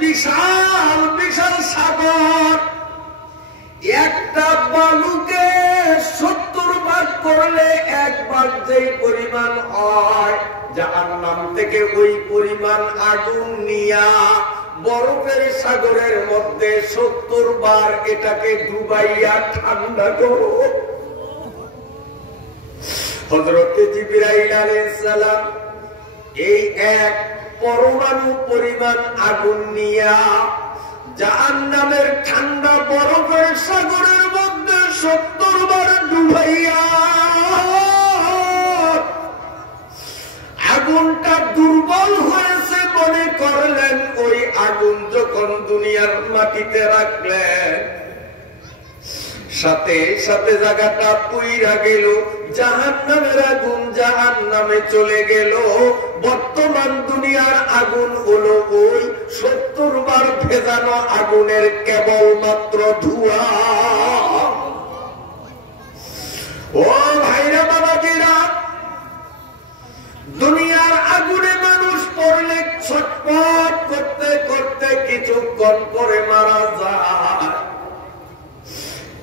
বিশাল বিশাল সাগর, একটা বালুকে 70 ভাগ করলে 1 ভাগ যেই পরিমাণ হয়, জাহান্নাম থেকে ওই পরিমাণ আগুন নিয়া বরফের সাগরের মধ্যে 70 বার এটাকে ডুবাইয়া ঠান্ডা করো। হযরত জিবরাইল আলাইহিস সালাম এই এক পরমাণু পরিমাণ আগুন নিয়া জাহান্নামের ঠান্ডা বরফের সাগরের মধ্যে 70 বার ডুবাইয়া আগুনটা দুর্বল হয়েছে মনে করলেন। ওই আগুন যখন দুনিয়ার মাটিতে রাখলেন, সাথে সাথে জায়গাটা পুইরা গেল, জাহান্নামের আগুন জাহান্নামে চলে গেল। বর্তমান দুনিয়ার আগুন হলো ওই 70 বার ভেজানো আগুনের কেবলমাত্র ধোঁয়া। ও ভাইরা বাবাজিরা, দুনিয়ার আগুনে মানুষ পড়লে ছটফট করতে করতে কিছুক্ষণ পরে মারা যায়,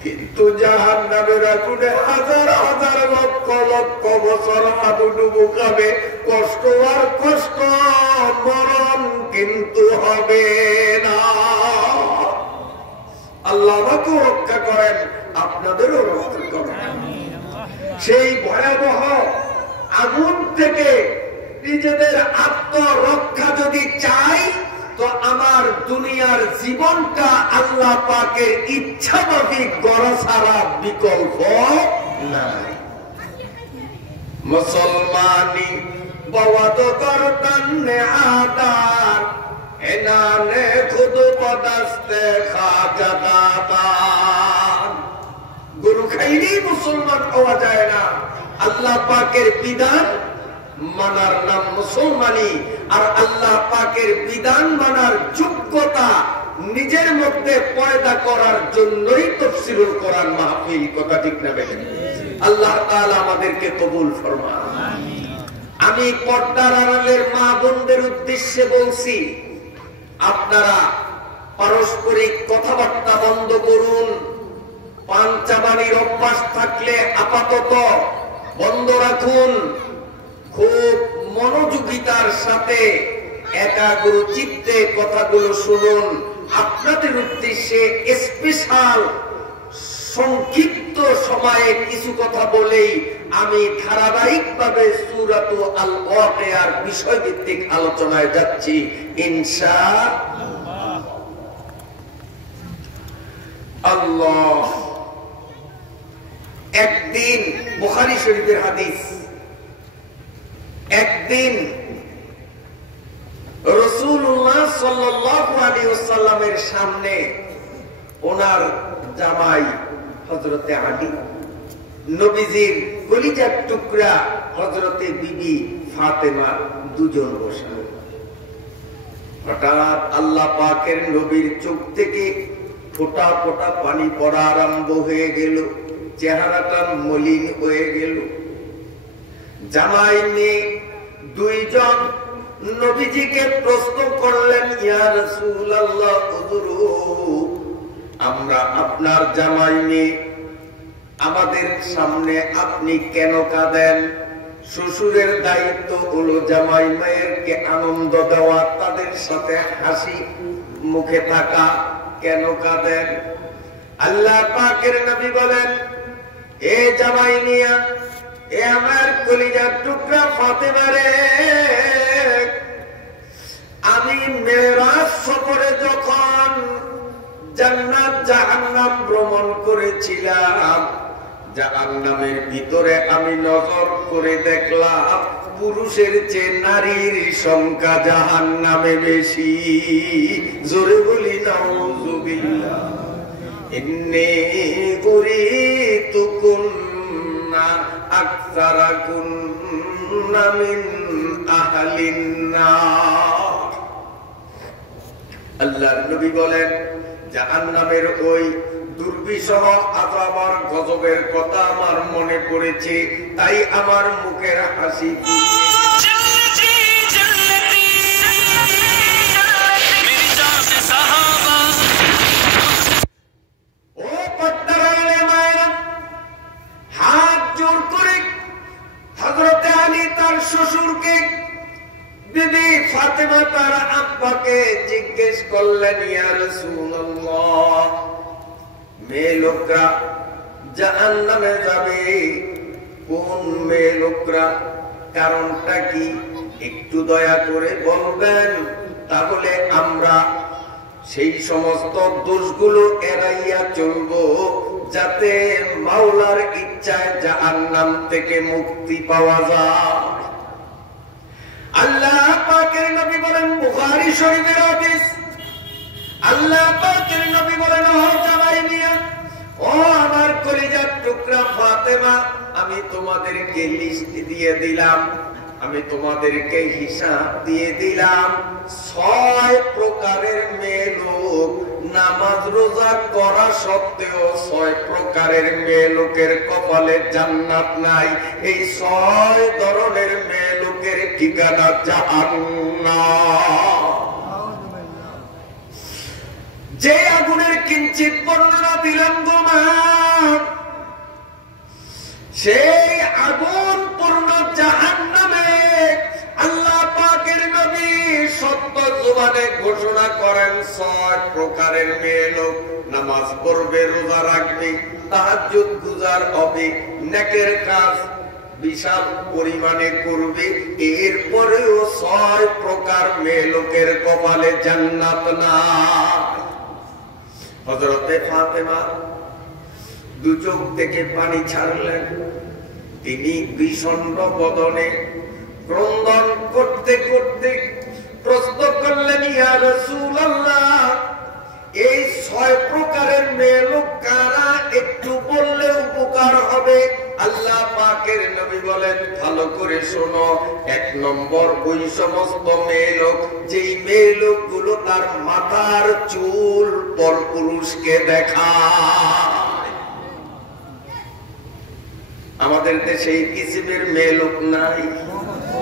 কিন্তু জাহান্নামের আগুনে হাজার হাজার লক্ষ লক্ষ বছর হাবুডুবু খাবে, কষ্ট আর কষ্ট, মরণ কিন্তু হবে না। আল্লাহ আমাকে রক্ষা করেন, আপনাদেরও রক্ষা করেন। সেই ভয়াবহ আগুন থেকে নিজেদের আত্মরক্ষা যদি চাই, তো আমার দুনিয়ার জীবনটা আল্লাহ পাকের ইচ্ছা মাফিক গড়া ছাড়া বিকল্প নাই। মুসলমানি বওয়াদ করতান আদার, এনানে খুদ পদাস্তে খাজাদাতান। গরু খাইনি মুসলমান হওয়া যায় না। আল্লাহ পাকের বিধান মানার নাম মুসলমানি। আর আল্লাহ পাকের বিধান মানার যোগ্যতা নিজের মধ্যে পয়দা করার জন্যই তাফসীরুল কোরআন মাহফিল। কথা ঠিক না বেঠিক? আল্লাহ তাআলা আমাদেরকে কবুল ফরমান। আমি পর্দার আড়ালের মা বোনদের উদ্দেশ্যে বলছি, আপনারা পারস্পরিক কথাবার্তা বন্ধ করুন। পান চাবানির অভ্যাস থাকলে আপাতত বন্ধ রাখুন। খুব মনোযোগিতার সাথে একাগ্র চিত্তে কথাগুলো শুনুন। আপনাদের উদ্দেশ্যে স্পেশাল সংক্ষিপ্ত সময়ে কিছু কথা বলেই আমি ধারাবাহিকভাবে সূরাতুল আল-ওয়াকিয়ার বিষয়ভিত্তিক আলোচনায় যাচ্ছি ইনশাআল্লাহ। একদিন বুখারী শরীফের হাদিস, একদিন রাসূলুল্লাহ সাল্লাল্লাহু আলাইহি ওয়াসাল্লামের সামনে ওনার জামাই হযরতে আলী, নবীজির কলিজার টুকরা হযরতে বিবি ফাতেমা দুজন বসা। হঠাৎ আল্লাহ পাকের নবীর চোখ থেকে ফোঁটা ফোঁটা পানি পড়া আরম্ভ হয়ে গেল, চেহারাটা মলিন হয়ে গেল। জামাই মেয়ে দুইজন নবীজিকে প্রশ্ন করলেন, ইয়া রাসূলুল্লাহ, আমরা আপনার জামাই মেয়ে, আমাদের সামনে আপনি কেন কাঁদেন? শ্বশুরের দায়িত্ব হলো জামাই মায়েরকে আনন্দ দেওয়া, তাদের সাথে হাসি মুখে থাকা, কেন কাঁদেন? আল্লাহ পাকের নবী বলেন, এ জামাই মিয়া, এ আমার কলিজার টুকরা ফাতেমা রে, আমি মেরাজ সফরে যখন জান্নাত জাহান্নাম ভ্রমণ করেছিলাম, জাহান্নামের ভিতরে আমি নজর করে দেখলাম পুরুষের চেয়ে নারীর সংখ্যা জাহান্নামে বেশি। জোরে বলি নাউযুবিল্লাহ। ইন্নী উরিতুকুন্না আকসারাকুন্না মিন আহলিন নার। আল্লাহর নবী বলেন, জাহান্নামের ওই দুর্বিষহ আযাব আর গজবের কথা আমার মনে পড়েছে, তাই আমার মুখের হাসি ফাতেমা তার আব্বাকে জিজ্ঞেস করলেন, ইয়া রাসূলুল্লাহ, মেয়ে লোকরা জাহান্নামে যাবে, কোন মেয়ে লোকরা, কারণটা কি একটু দয়া করে বলবেন, তাহলে আমরা সেই সমস্ত দোষগুলো এড়াইয়া চলবো, যাতে মাওলার ইচ্ছায় জাহান্নাম থেকে মুক্তি পাওয়া যায়। আল্লাহ পাকের নবী বলেন, বুখারী শরীফের হাদিস, আল্লাহ পাকের নবী বলেন, ও জামাই মিয়া, ও আমার কলিজার টুকরা ফাতেমা, আমি তোমাদেরকে লিস্ট দিয়ে দিলাম, আমি তোমাদেরকে হিসাব দিয়ে দিলাম, 6 প্রকারের মেয়ে লোক নামাজ রোজা করা সত্ত্বেও 6 প্রকারের মেয়ে লোকের কপালে জান্নাত নাই। এই 6 ধরনের মেয়ে লোকের ঠিকানা জাহান্নাম। যে আগুনের কিঞ্চিত বর্ণনা দিলাম তোমার, সেই আগুন পূর্ণ জাহান্নামে। আল্লাহ পাকের নবী সত্য জবানে ঘোষণা করেন, 6 প্রকারের মেয়ে লোক নামাজ পড়বে, রোজা রাখবে, তাহাজ্জুদ গুজার হবে, নেকের কাজ বিশাল পরিমাণে করবে, এরপরেও 6 প্রকার মেয়ে লোকের কপালে জান্নাত না। হযরতে ফাতেমা দু চোখ থেকে পানি ছাড়লেন। তিনি বিষণ্ণ বদনে ক্রন্দন করতে করতে প্রশ্ন করলেন, ইয়া রাসূলুল্লাহ, এই 6 প্রকারের মেয়ে লোক কারা, একটু বললে উপকার হবে। আল্লাহ পাকের নবী বলেন, ভালো করে শোনো। 1 নম্বর, ওই সমস্ত মেয়ে লোক, যেই মেয়ে লোকগুলো তার মাথার চুল পরপুরুষকে দেখায়। আমাদের দেশে এই কিসিমের মেয়ে লোক নাই,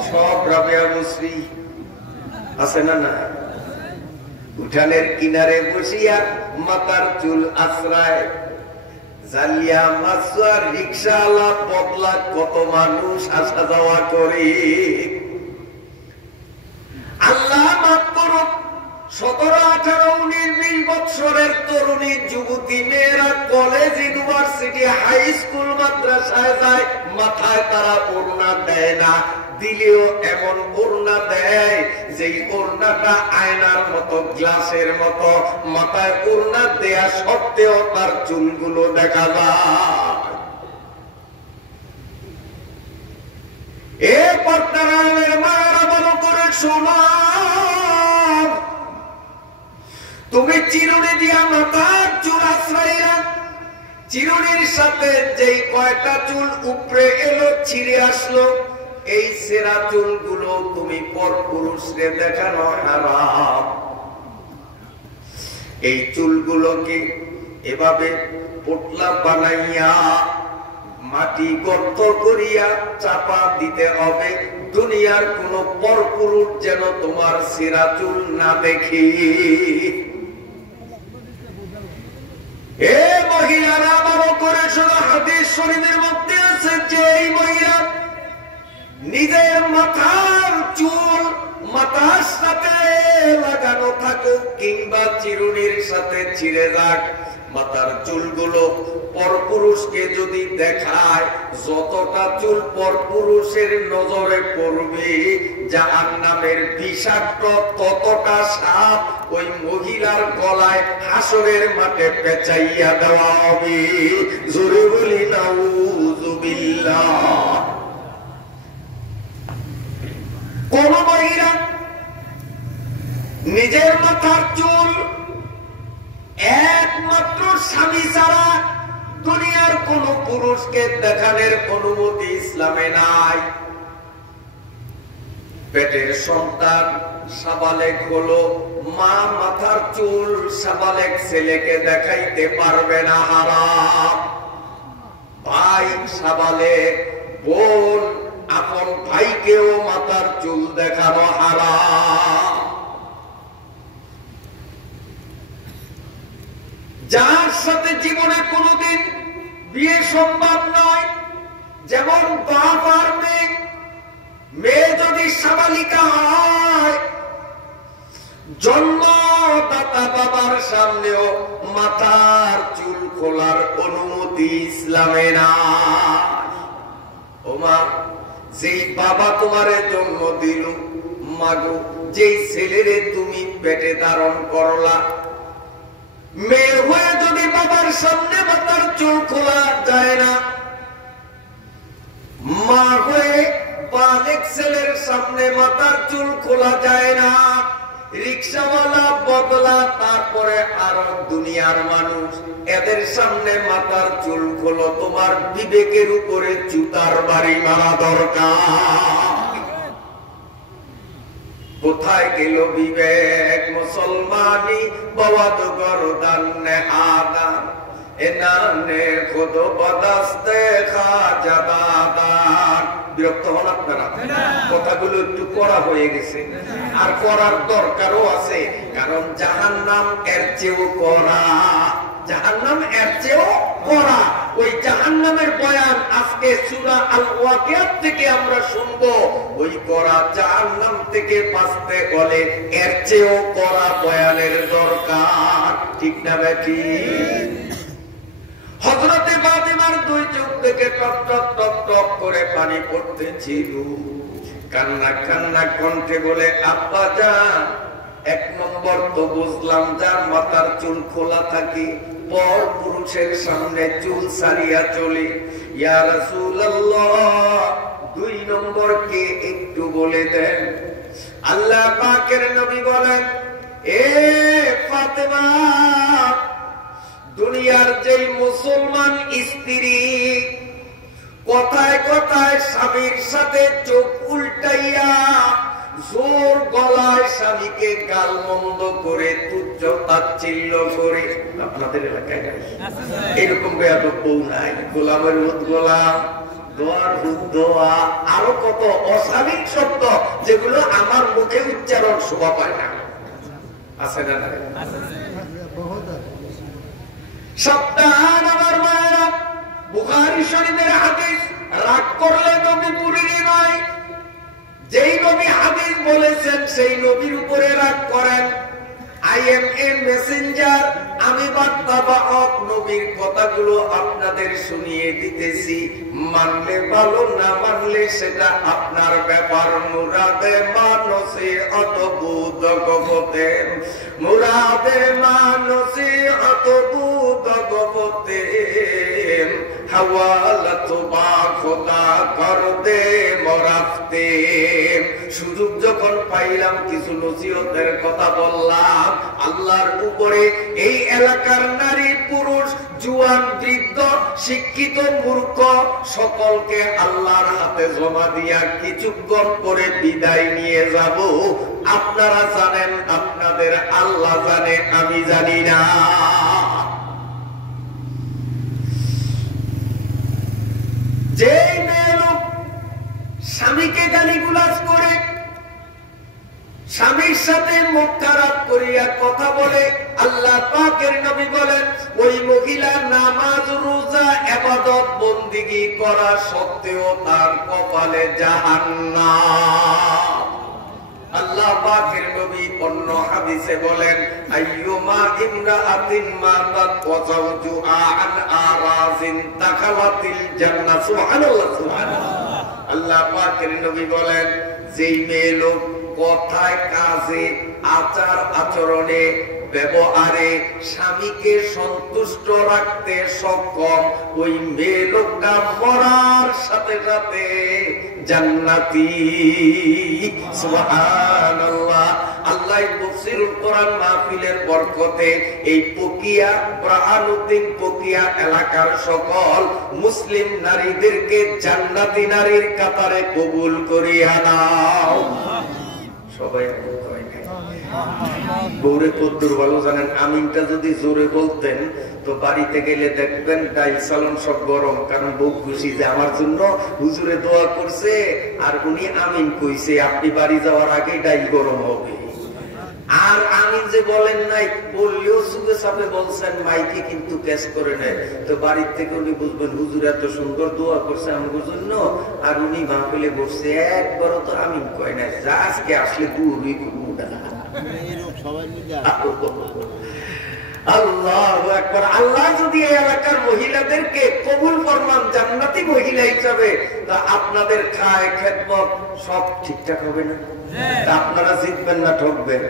সব রাবেয়া মুসরি আছে না? না, উঠানের কিনারে বসিয়া মাথার চুল আশ্রয়, জালিয়া মাছুয়া রিক্সাওয়ালা বদলা কত মানুষ আসা যাওয়া করে। আল্লাহ মাফ করুক, 17, 18, 19, 20 বছরের তরুণী যুবতী মেয়েরা কলেজ, ইউনিভার্সিটি, হাই স্কুল, মাদ্রাসায় যায়, মাথায় তারা ওড়না দেয় না, দিলেও এমন ওড়না দেয় যেই ওড়নাটা আয়নার মতো, গ্লাসের মতো। মাথায় ওড়না দেয়া সত্ত্বেও তার চুলগুলো দেখা যায়। এরপর তারা মায়েরা ভালো করে শোনো, তুমি চিরুনি দিয়া মাথার চুল আশ্রয়া, চিরুনির সাথে যেই কয়টা চুল উপরে এলো, ছিঁড়ে আসলো, এই সেরা চুলগুলো তুমি পরপুরুষকে দেখানো হারাম। এই চুলগুলোকে এভাবে পোটলা বানাইয়া মাটি গর্ত করিয়া চাপা দিতে হবে, দুনিয়ার কোন পরপুরুষ যেন তোমার সেরা চুল না দেখি। এ মহিলারা ভালো করে শোনো, হাদিস শরীফের মধ্যে আছে যে এই মহিলা নিজের মাথার চুল মাথার সাথে লাগানো থাকুক কিংবা চিরুনির সাথে ছিঁড়ে যাক, মাথার চুলগুলো পরপুরুষকে যদি দেখায়, যতটা চুল পরপুরুষের নজরে পড়বে, জাহান্নামের বিষাক্ত ততটা সাপ ওই মহিলার গলায় হাসরের মাঠে পেঁচাইয়া দেওয়া হবে। জোরে বলি নাউযুবিল্লাহ। কোন মহিলা নিজের মাথার চুল একমাত্র স্বামী ছাড়া দুনিয়ার কোন পুরুষকে দেখানোর অনুমতি ইসলামে নাই। পেটের সন্তান সাবালেক হলো, মা মাথার চুল সাবালেক ছেলেকে দেখাইতে পারবে না, হারাম। ভাই সাবালেক, বোন আপন ভাইকেও মাথার চুল দেখানো হারাম। যার সাথে জীবনে কোনদিন বিয়ে সম্ভব নয়, যেমন বাপ আর মেয়ে, মেয়ে যদি সাবালিকা হয় জন্মদাতা বাবার সামনেও মাথার চুল খোলার অনুমতি ইসলামে নাই। ওমা, যেই বাবা তোমারে জন্ম দিল, মাগো যেই ছেলেরে তুমি পেটে ধারণ করলা, মেয়ে হয়ে যদি বাবার সামনে মাথার চুল খোলা যায় না, মা হয়ে বালেক ছেলের সামনে মাথার চুল খোলা যায় না, রিক্সাওয়ালা বদলা তারপরে আরো দুনিয়ার মানুষ এদের সামনে মাথার চুল খোলো, তোমার বিবেকের উপরে জুতার বাড়ি মারা দরকার। কোথায় গেল বিবেক? মুসলমানি বওয়াদ গরদান নে আদান এনানে খুদ বদস্তে খাজাদাদান। বিরক্ত হন আপনারা? কথাগুলো একটু কড়া হয়ে গেছে, আর করার দরকারও আছে, কারণ জাহান্নাম এর চেয়েও কড়া। জাহান্নাম এর চেয়েও কড়া। ওই জাহান্নামের বয়ান আজকে সূরা আল ওয়াকিয়া থেকে আমরা শুনবো। ওই কড়া জাহান্নাম থেকে বাঁচতে হলে এর চেয়েও কড়া বয়ানের দরকার, ঠিক না বেটি? হযরতে ফাতিমার দুই চোখ থেকে টপ টপ টপ টপ করে পানি পড়তেছিল। কান্না কান্না কণ্ঠে বলে, আব্বা জান, এক নম্বর তো বুঝলাম যার মাথার চুল খোলা থাকে পর পুরুষের সামনে চুল সারিয়া চলে। ইয়া রাসূলুল্লাহ, দুই নম্বর কে একটু বলে দেন। আল্লাহ পাকের নবী বলেন, এ ফাতেমা, দুনিয়ার যেই মুসলমান স্ত্রী কথায় কথায় স্বামীর সাথে চোখ উল্টাইয়া জোর গলায় স্বামীকে গালমন্দ করে তুচ্ছ তাচ্ছিল্য করে, আপনাদের এলাকায় এরকম বেয়াদব বউ নাই? গোলামের হুদ গোলাম, দোয়ার হুদ দোয়া, আরো কত অস্বাভাবিক শব্দ যেগুলো আমার মুখে উচ্চারণ শোভা পায় না, আছে না? সাবধান আমার মায়েরা, বুখারী শরীফের হাদিস, রাগ করলে নবী পুরীরই নয়। যেই নবী হাদিস বলেছেন সেই নবীর উপরে রাগ করেন। আই এম এ মেসেঞ্জার, আমি বার্তা বাহক, নবীর কথাগুলো আপনাদের শুনিয়ে দিতেছি। মানলে ভালো, না মানলে সেটা আপনার ব্যাপার। মুরাদে মানসে অতবুদ গবতে, মুরাদে মানসে অতবুদ গবতে, হাওয়ালাত বা খোদা কর দে মরাফতে। সুযোগ যখন পাইলাম কিছু নসিহতের কথা বললাম। আল্লাহর উপরে এই এলাকার নারী পুরুষ, জুয়ান বৃদ্ধ, শিক্ষিত মূর্খ সকলকে আল্লাহর হাতে জমা দিয়া কিছুক্ষণ পরে বিদায় নিয়ে যাব। আপনারা জানেন, আপনাদের আল্লাহ জানে, আমি জানি না। যে মেয়ে লোক স্বামীকে গালিগুলাজ করে, স্বামীর সাথে মুখ খারাপ করিয়া কথা বলে, আল্লাহ পাকের নবী বলেন ওই মহিলা নামাজ রোজা ইবাদত বন্দেগী করা সত্ত্বেও তার কপালে জাহান্নাম। আল্লাহ পাকের নবী অন্য হাদিসে বলেন, আইয়ুমা ইমরাআতিন মাতাত ওয়া যাওজুহা আন আরাজিন দাখালাতিল জান্নাহ। সুবহানাল্লাহ, সুবহানাল্লাহ। আল্লাহ পাকের নবী বলেন, যেই মেয়ে লোক কথায় কাজে আচার আচরণে ব্যবহারে স্বামীকে সন্তুষ্ট রাখতে সক্ষম, ওই মেয়ে লোকটা মরার সাথে সাথে জান্নাতি। সুবহানাল্লাহ। আল্লাহ তাফসীরুল কোরআন মাহফিলের বরকতে এই পকিয়া ব্রাহানুদ্দিন পকিয়া এলাকার সকল মুসলিম নারীদেরকে জান্নাতি নারীর কাতারে কবুল করিয়া নাও। সবাই বউরে কদ্দুর ভালো জানেন। আমিনটা যদি জোরে বলতেন তো বাড়িতে গেলে দেখবেন ডাইল সালন সব গরম, কারণ বউ খুশি যে আমার জন্য হুজুরে দোয়া করছে আর উনি আমিন কইছে, আপনি বাড়ি যাওয়ার আগে ডাইল গরম হবে। আর আমিন যে বলেন নাই, বললেও সুবে সাপে বলছেন, মাইকে কিন্তু ক্যাশ করে নেয়, তো বাড়ির থেকে উনি বুঝবেন হুজুর এত সুন্দর দোয়া করছে আমার জন্য, আর উনি মাহফিলে বসছে একবারও তো আমিন কয় নাই, যা আজকে আসলে দূরই করবো। আল্লাহু আকবার। আল্লাহ যদি এই এলাকার মহিলাদেরকে কবুল ফরমান জান্নাতি মহিলা হিসাবে, তা আপনাদের খায় খেদমত সব ঠিকঠাক হবে না? আপনারা জিতবেন না ঠকবেন?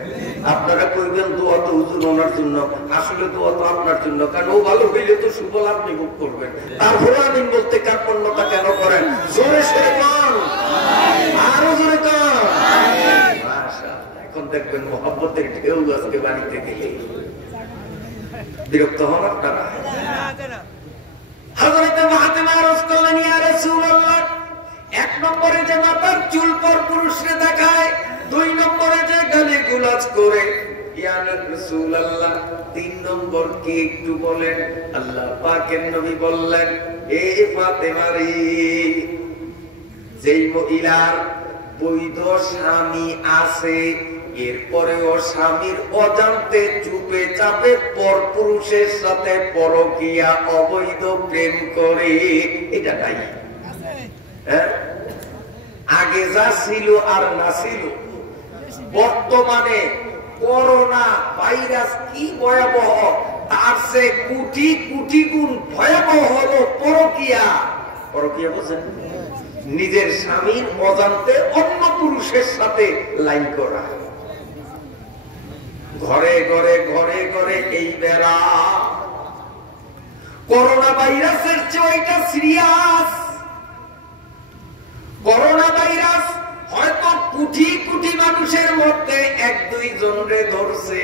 আপনারা কইবেন দোয়া তো হুজুর ওনার জন্য, আসলে দোয়া তো আপনার জন্য, কারণ ও ভালো হইলে তো সুফল আপনি ভোগ করবেন। তারপরে আমিন বলতে কার্পণ্যতা কেন করেন? জোরে সরে কন, আরো জোরে কন। মাশাআল্লাহ। এখন দেখবেন মোহাব্বতের ঢেউ আজকে বাড়িতে গেলে বিরক্ত হন আপনারা। হযরত ফাতেমা আরজ করলেন, ইয়া রাসূলুল্লাহ, এক নম্বরে যে মাথার চুল পর পুরুষরে দেখায়, দুই নম্বরে যে গালি গুলাজ করে, ইয়া রাসূলুল্লাহ, তিন নম্বর কি একটু বলেন? আল্লাহ পাকের নবী বললেন, এ ফাতেমা রে, যেই মহিলার বৈধ স্বামী আছে, এরপরেও স্বামীর অজান্তে চুপে চাপে পর পুরুষের সাথে পরকীয়া অবৈধ প্রেম করে, এটা নাই। আগে যা ছিল আর না ছিল, বর্তমানে করোনা ভাইরাস কি ভয়াবহ, তার সে কোটি কোটি গুণ ভয়াবহ হলো পরকীয়া। পরকীয়া বুঝেন? নিজের স্বামীর অজান্তে অন্য পুরুষের সাথে লাইন করা। ঘরে ঘরে ঘরে ঘরে এই বেড়া। করোনা ভাইরাসের চেয়ে এটা সিরিয়াস। করোনা ভাইরাস হয়তো কোটি কোটি মানুষের মধ্যে এক দুই জনরে ধরছে,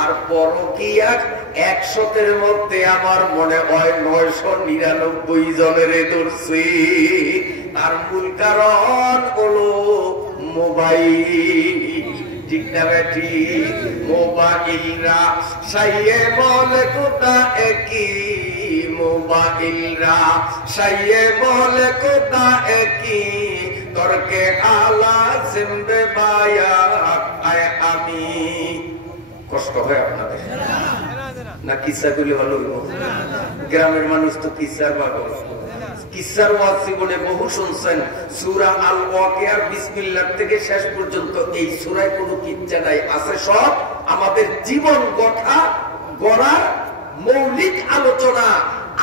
আর পরকীয়া 100-এর মধ্যে আমার মনে হয় 999 জনের ধরছে। তার মূল কারণ হলো মোবাইল। ঠিক না বেটি? মোবাইলরা সাইয়ে বলে কোথা একই, মোবাইলরা সাইয়ে বলে কোথা একই, তর্কে আলা জিম্বে বায়া আয় আমি। কষ্ট হয় আপনাদের না? কিসা গুলি ভালো হইব? গ্রামের মানুষ তো কিসার পাগল। কিসার ওয়াজ জীবনে বহু শুনছেন। সূরা আল ওয়াকিয়া বিসমিল্লাহ থেকে শেষ পর্যন্ত এই সূরায় কোনো কিচ্ছা নাই, আছে সব আমাদের জীবন গড়ার মৌলিক আলোচনা।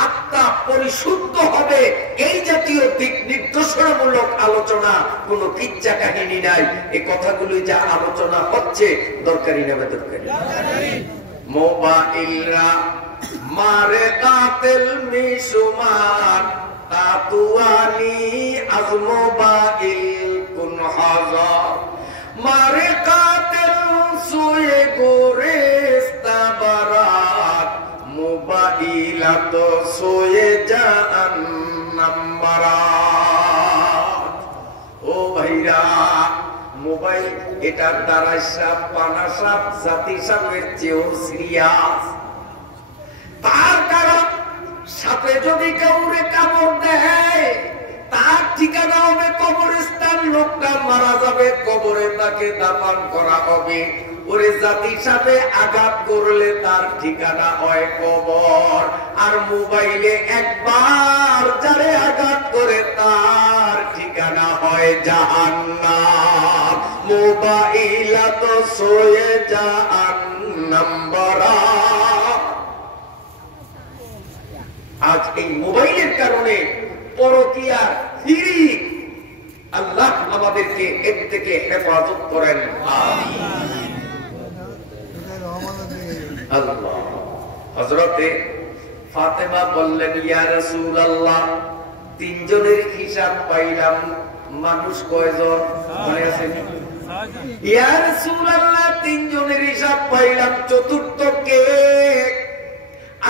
আত্মা পরিশুদ্ধ হবে এই জাতীয় দিক নির্দেশনামূলক আলোচনা, কোন কিচ্ছা কাহিনী নাই। এই কথাগুলি যা আলোচনা হচ্ছে দরকারি না বেদরকারি? মোবাইলরা মারে কাতিল মিশুমান, তাতুয়ানি আজ মোবাইল কোন হাজার, মারে কাতিল সুয়ে গোরেস্তা বারাত, মোবাইলাত সোয়ে জাহান্নাম বারাত। ও ভাইরা, মোবাইল এটার দ্বারা সাপ, পানা সাপ, জাতি সাপের চেয়েও সিরিয়াস। তার কারণ সাপে যদি কাউরে কামড় দেয়, তার ঠিকানা হবে কবরস্থান। লোকটা মারা যাবে, কবরে তাকে দাফন করা হবে। ওরে জাতি সাপে আঘাত করলে তার ঠিকানা হয় কবর। আর মোবাইলে একবার যারে আঘাত করে তার ঠিকানা হয় জাহান্নাম। মোবাইলাত সোয়ে জাহান্নাম বারাত। আজ এই মোবাইলের কারণে পরকীয়া শিরক, আল্লাহ আমাদেরকে এর থেকে হেফাজত করেন। আমিন। আল্লাহ। হযরতে ফাতেমা বললেন, ইয়া রাসূলুল্লাহ, তিনজনের হিসাব পাইলাম, মানুষ কয়জন মনে আছে? ইয়া রাসূলুল্লাহ, তিনজনের হিসাব পাইলাম, চতুর্থ কে?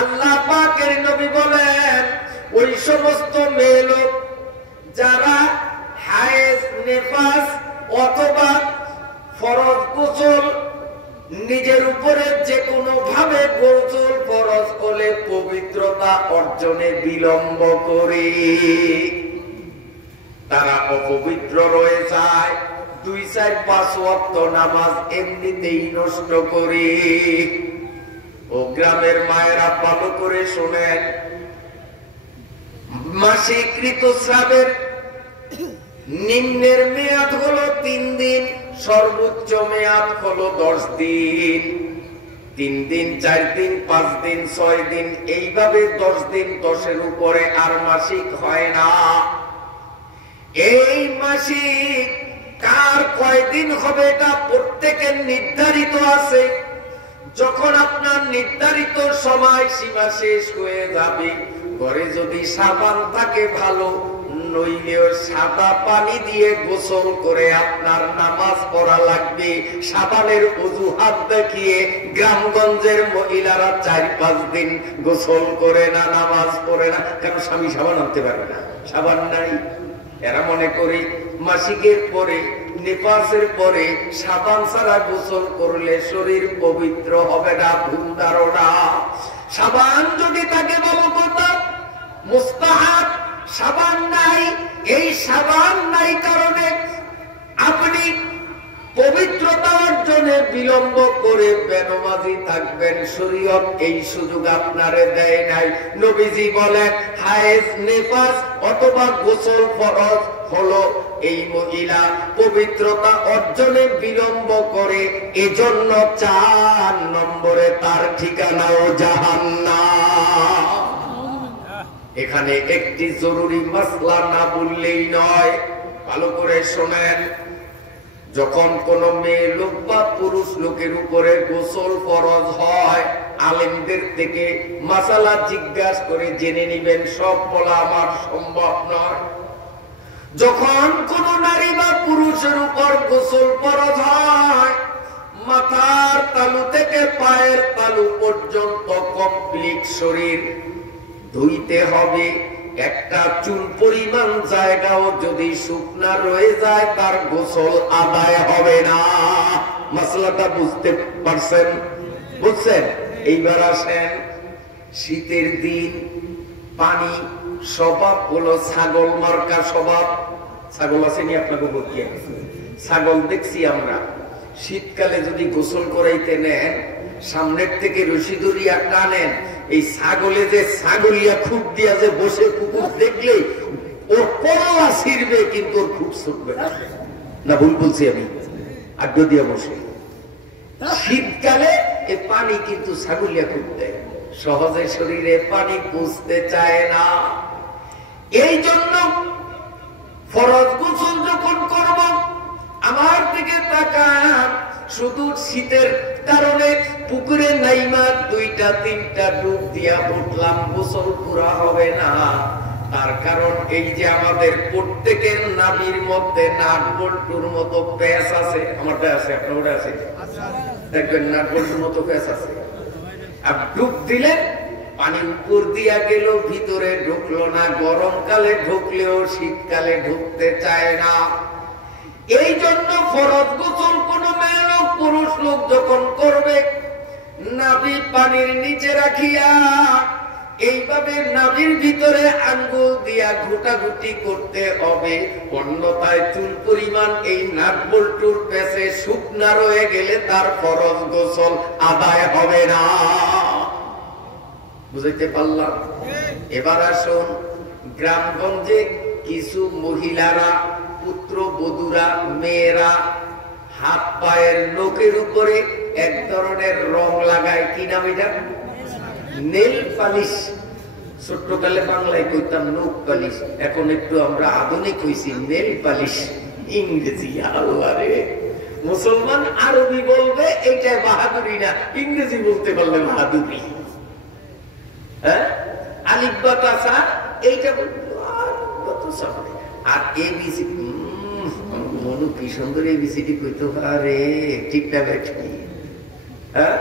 আল্লাহ পাকের নবী বলেন, ওই সমস্ত মেয়ে লোক যারা হায়েজ, নেফাস অথবা ফরজ গোসল নিজের উপরে যে কোনো ভাবে গোসল ফরজ হলে পবিত্রতা অর্জনে বিলম্ব করে, তারা অপবিত্র রয়ে যায়। 2, 4, 5 ওয়াক্ত নামাজ এমনিতেই নষ্ট করে। ও গ্রামের মায়েরা ভালো করে শোনেন, মাসিক ঋতুস্রাবের নিম্নের মেয়াদ হলো 3 দিন, সর্বোচ্চ মেয়াদ হলো 10 দিন। 3 দিন, 4 দিন, 5 দিন, 6 দিন, এইভাবে 10 দিন, 10-এর উপরে আর মাসিক হয় না। এই মাসিক কার কয়দিন হবে এটা প্রত্যেকের নির্ধারিত আছে। যখন আপনার নির্ধারিত সময় সীমা শেষ হয়ে যাবে, ঘরে যদি সাবান থাকে ভালো, নইলেও সাদা পানি দিয়ে গোসল করে আপনার নামাজ পড়া লাগবে। সাবানের অজুহাত দেখিয়ে গ্রামগঞ্জের মহিলারা 4-5 দিন গোসল করে না, নামাজ পড়ে না। কারণ স্বামী সাবান আনতে পারবে না, সাবান নাই। এরা মনে করে মাসিকের পরে, নিফাসের পরে সাবান ছাড়া গোসল করলে শরীর পবিত্র হবে না। ভুল ধারণা। সাবান যদি তাকে ভালো কথা, মুস্তাহাব। সাবান নাই, এই সাবান নাই কারণে আপনি পবিত্রতা অর্জনে বিলম্ব করে বেনামাজি থাকবেন। শরীয়ত এই সুযোগ আপনারে দেয় নাই। নবীজি বলেন, হায়েজ, নিফাস অথবা গোসল ফরজ হলো এই মহিলা পবিত্রতা অর্জনে বিলম্ব করে, এজন্য 4 নম্বরে তার ঠিকানাও জাহান্নাম। এখানে একটি জরুরি মাসলা না বললেই নয়, ভালো করে শোনেন। যখন কোন মেয়ে লোক বা পুরুষ লোকের উপরে গোসল ফরজ হয়, আলেমদের থেকে মাসালা জিজ্ঞাসা করে জেনে নিবেন। সব বলা আমার সম্ভব নয়। যখন কোন নারী বা পুরুষের উপর গোসল ফরজ হয়, মাথার তালু থেকে পায়ের তালু পর্যন্ত কমপ্লিট শরীর ধুইতে হবে। একটা চুল পরিমাণ জায়গাও যদি শুকনা রয়ে যায়, তার গোসল আদায় হবে না। মাসলাটা বুঝতে পারছেন? বুঝছেন? এইবার আসেন, শীতের দিন পানি স্বভাব হলো ছাগল মার্কা স্বভাব। ছাগল আসেনি আপনাকে? বলতে ছাগল দেখছি আমরা। শীতকালে যদি গোসল করাইতে নেন, সামনের থেকে রশি ধরিয়া টানেন, এই ছাগলে যে ছাগলিয়া খুব দিয়া যে বসে কুকুর দেখলে ওর কলা ছিড়বে, কিন্তু ওর খুব ছুটবে না। ভুল বলছি আমি? আড্ডা দিয়া বসে। শীতকালে এই পানি কিন্তু ছাগলিয়া খুব দেয়, সহজে শরীরে পানি পুষতে চায় না। এই জন্য ফরজ গোসল যখন করব, আমার দিকে তাকান। শুধু শীতের কারণে পুকুরে নাইমা 2-3টা ডুব দিয়া উঠলাম, গোসল পুরা হবে না। তার কারণ এই যে আমাদের প্রত্যেকের নাভির মধ্যে নাট বল্টুর মতো প্যাঁচ আছে। আমারটা আছে, আপনার আছে, দেখবেন নাট বল্টুর মতো প্যাঁচ আছে। আর ডুব দিলে পানি উপর দিয়া গেল, ভিতরে ঢুকলো না। গরমকালে ঢুকলেও শীতকালে ঢুকতে চায় না। এই জন্য ফরজ গোসল কোন মেয়ে লোক পুরুষ লোক যখন করবে, নাভি পানির নিচে রাখিয়া এইভাবে নাভির ভিতরে আঙ্গুল দিয়া ঘুটাঘুটি করতে হবে। অন্যথায় চুল পরিমাণ এই নাট বল্টুর পেছে শুকনা রয়ে গেলে তার ফরজ গোসল আদায় হবে না। বুঝাইতে পারলাম? এবার আসুন, গ্রামগঞ্জে কিছু মহিলারা, পুত্র বধূরা, মেয়েরা হাত পায়ের নখের উপরে এক ধরনের রং লাগায়। কি নাম এটা? Nail polish. ছোট্টকালে বাংলায় কইতাম নখ পালিশ, এখন একটু আমরা আধুনিক হইছি, নেল পালিশ। ইংরেজি, আল্লাহ রে! মুসলমান আরবি বলবে এইটা বাহাদুরি না, ইংরেজি বলতে পারলে বাহাদুরি। হ্যাঁ, আলিফ বা তাসা এইটা আর এবিসি। মনু কি সুন্দর এবিসিডি কইতে পারে, ঠিক না বেঠি? হ্যাঁ,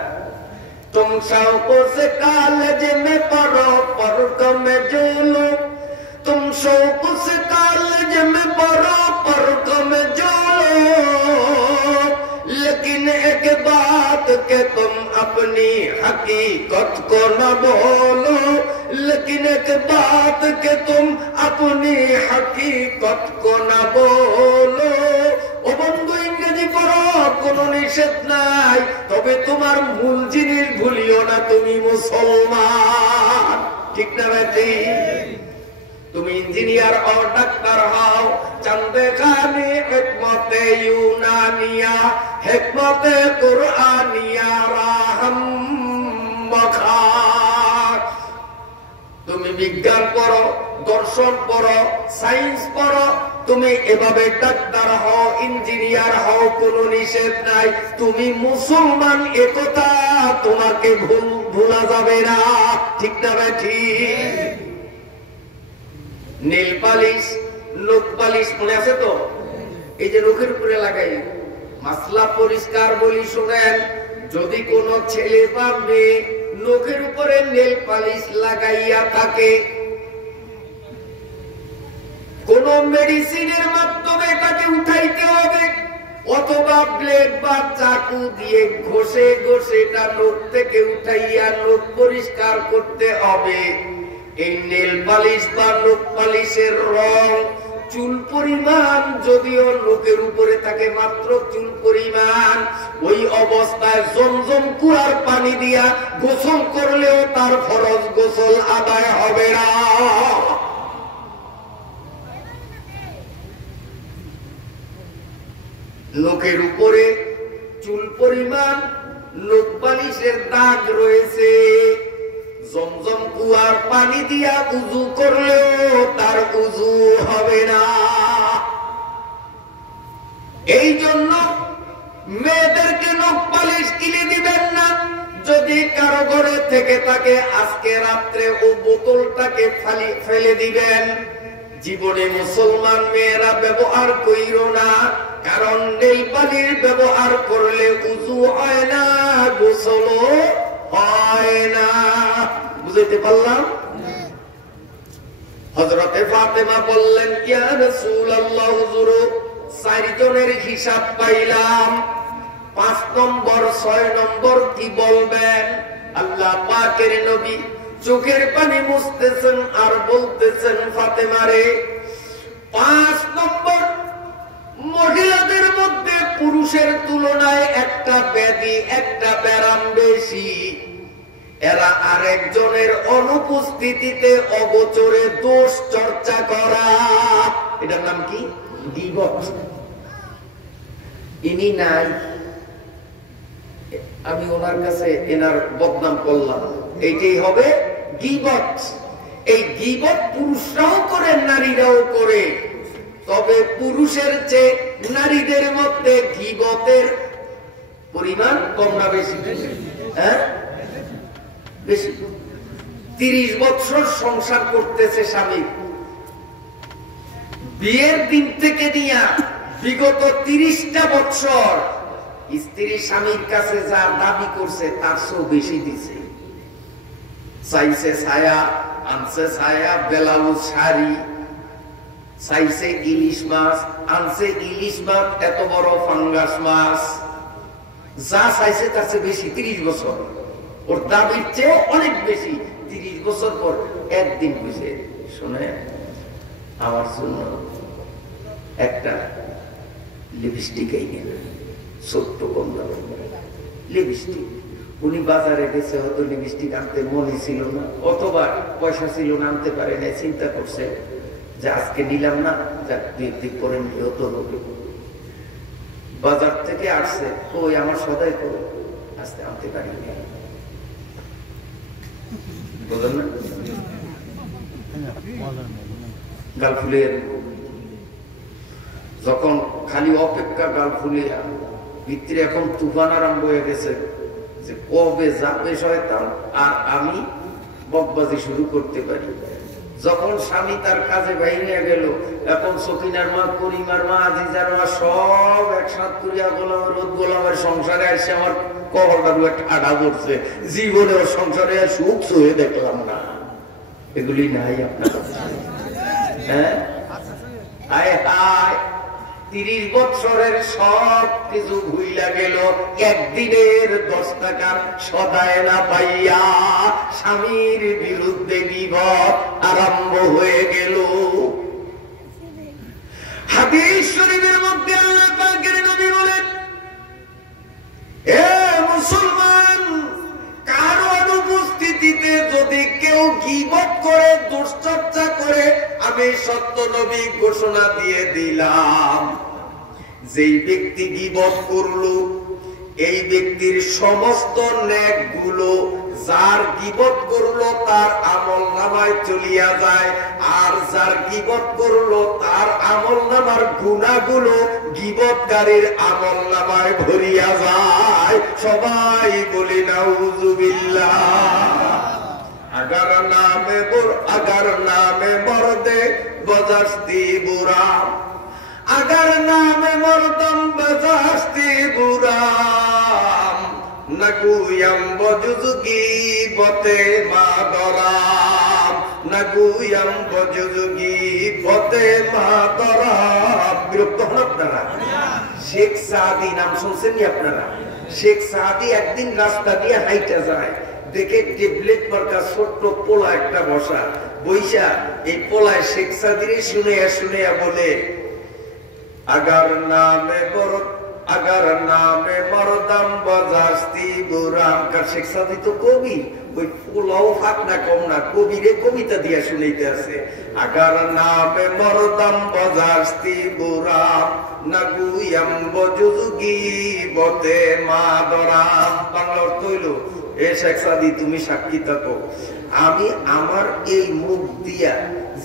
तुम शौकों से कॉलेज में पढ़ो, पर्क में झूलो। तुम शौकों से कॉलेज में पढ़ो, पर्क में झूलो। लेकिन एक बात के तुम अपनी हकीकत को न बोलो। लेकिन एक बात के तुम अपनी हकीकत को न बोलो। ও বন্ধু, ইংরেজি পড়ো, কোনো নিষেধ নাই, তবে তোমার মূল জিনিস ভুলিও না, তুমি মুসলমান। ঠিক না বেটি? তুমি ইঞ্জিনিয়ার হও, ডাক্তার হও, চান্দে খানে হিকমতে ইউনানিয়া, হিকমতে কুরআনিয়া রাহম মখা। তুমি বিজ্ঞান পড়ো, দর্শন পড়ো, সায়েন্স পড়ো, তুমি এভাবে ডাক্তার হও, ইঞ্জিনিয়ার হও, কোনো নিষেধ নাই। তুমি মুসলমান, একথা তোমাকে ভোলা যাবে না। ঠিক না ভাই? ঠিক। নীল পালিশ, নখ পালিশ মনে আছে তো? এই যে নখের উপরে লাগাই, মাসলা পরিষ্কার বলি শুনেন, যদি কোনো ছেলে বা মেয়ে নখের উপরে নেল পালিশ লাগাইয়া থাকে, কোন মেডিসিনের মাধ্যমে এটাকে উঠাইতে হবে, অথবা ব্লেড বা চাকু দিয়ে ঘষে ঘষে এটা নখ থেকে উঠাইয়া নখ পরিষ্কার করতে হবে। এই নেল পালিশ বা নখ পালিশের রং চুল পরিমাণ, যদিও নখের উপরে থাকে মাত্র চুল পরিমাণ, ওই অবস্থায় জমজম কুয়ার পানি দিয়া গোসল করলেও তার ফরজ গোসল আদায় হবে না। নখের উপরে চুল পরিমাণ নখ পালিশের দাগ রয়েছে, জমজম কুয়ার পানি দিয়া উযু করলেও তার উযু হবে না। এই জন্য মেয়েদেরকে নখ পালিশ কিনে দিবেন না। যদি কারো ঘরে থেকে থাকে, আজকে রাত্রে ও বোতলটাকে ফেলে দিবেন। জীবনে মুসলমান মেয়েরা ব্যবহার কইরো না, কারণ নেল পালিশ ব্যবহার করলে উযু হয় না, গোসলও হয় না। বুঝতে পারলাম? হযরতে ফাতেমা বললেন, ইয়া রাসূলুল্লাহ, হুজুর, 4 জনের হিসাব পাইলাম, 5 নম্বর 6 নম্বর কি বলবেন? আল্লাহ পাকের নবী চোখের পানি মুছতেছেন আর বলতেছেন, ফাতেমা রে, 5 নম্বর মহিলাদের মধ্যে পুরুষের তুলনায় একটা ব্যাধি, একটা ব্যারাম বেশি। এরা আরেকজনের অনুপস্থিতিতে অগোচরে দোষ চর্চা করা। এটার নাম কি? গীবত। ইনি নাই, আমি ওনার কাছে এনার বদনাম করলাম, এইটাই হবে গীবত। এই গীবত পুরুষরাও করে, নারীরাও করে, তবে পুরুষের চেয়ে নারীদের মধ্যে গীবতের পরিমাণ কম না বেশি? হ্যাঁ, বেশি। 30 বছর সংসার করতেছে স্বামী, বিয়ের দিন থেকে নিয়ে বিগত 30টা বছর স্ত্রী স্বামীর কাছে যা দাবি করছে তার চেয়েও বেশি দিছে। চাইছে ছায়া, আনছে ছায়া, ব্লাউজ, শাড়ি, চাইছে ইলিশ মাছ, আনছে ইলিশ মাছ, এত বড় ফাঙ্গাস মাছ, যা চাইছে তার চেয়ে বেশি। 30 বছর ওর দাবির চেয়ে অনেক বেশি। 30 বছর পর একদিন বুঝে শুনে, আমার জন্য একটা লিপস্টিক এনে, ছোট্ট কম দামের লিপস্টিক। উনি বাজারে গেছে, হয়তো লিপস্টিক আনতে মনে ছিল না, অথবা পয়সা ছিল না, আনতে পারে না, চিন্তা করছে যে আজকে নিলাম না, যাক 2 দিন পরে নিলেও তো হবে। বাজার থেকে আসছে, ওই আমার সদাই করে আজকে আনতে পারি না, বুঝলেন না? গাল ফুলিয়ে যখন খালি অপেক্ষা, গাল ফুলিয়ে ভিতরে এখন তুফান আরম্ভ হয়ে গেছে যে কবে যাবে শয়তান আর আমি বকবাজি শুরু করতে পারি। যখন স্বামী তার কাজে বাইরে গেল, এখন সকিনার মা, করিমার মা, আজিজার মা সব একসাথ করিয়া গোলামের সংসারে আসছে। আমার কবরটা ঠাডা করছে, জীবনে ওর সংসারে সুখ সুহে দেখলাম না। এগুলি নাই আপনার? হ্যাঁ, আয় হায়, 30 বছরের সব কিছু ভুইলা গেল, একদিনের 10 টাকার সদায় না পাইয়া স্বামীর বিরুদ্ধে বিবাদ আরম্ভ হয়ে গেল। হাদিস শরীফের মধ্যে আল্লাহ পাকের নবী বলেন, এ মুসলমান, কারো অনুপস্থিতিতে যদি কেউ গীবত করে, দুশ্চর্চা করে, আমি সত্য নবী ঘোষণা দিয়ে দিলাম, যেই ব্যক্তি গীবত করলো এই ব্যক্তির সমস্ত নেকগুলো যার গীবত করলো তার আমলনামায় চলিয়া যায়, আর যার গীবত করলো তার আমলনামার গুনাহগুলো গীবতকারীর আমলনামায় ভরিয়া যায়। সবাই বলি নাউযুবিল্লাহ। अगर नामे मर्दे बजस्ती बुरा, अगर नामे मर्दम बजस्ती बुरा, नगुयम बजुजुगी बते मादराम, नगुयम बजुजुगी बते मादराम। বিরক্ত হন আপনারা? শেখ সাদি নাম শুনছেন নি আপনারা? শেখ সাদি একদিন রাস্তা দিয়ে হাইটা যায়, দেখে টেবলেট মার্কা ছোট্ট পোলা একটা বসা বৈশা, এই পোলায় শেখ সাদিরে শুনে বলে, अगर नामे मरदम बजास्ती बुराम। শেখ সাদি তো কবি, ওই পোলাও ফাঁক না কম না, কবিরে কবিতা দিয়া শুনাইতে আছে। अगर नामे मरदम बजास्ती बुराम, नगुयम बजुजुगी बते मादराम। বাংলা অর্থ হইলো, এ শেখ সাদি তুমি সাক্ষী থাকো, আমি আমার এই মুখ দিয়া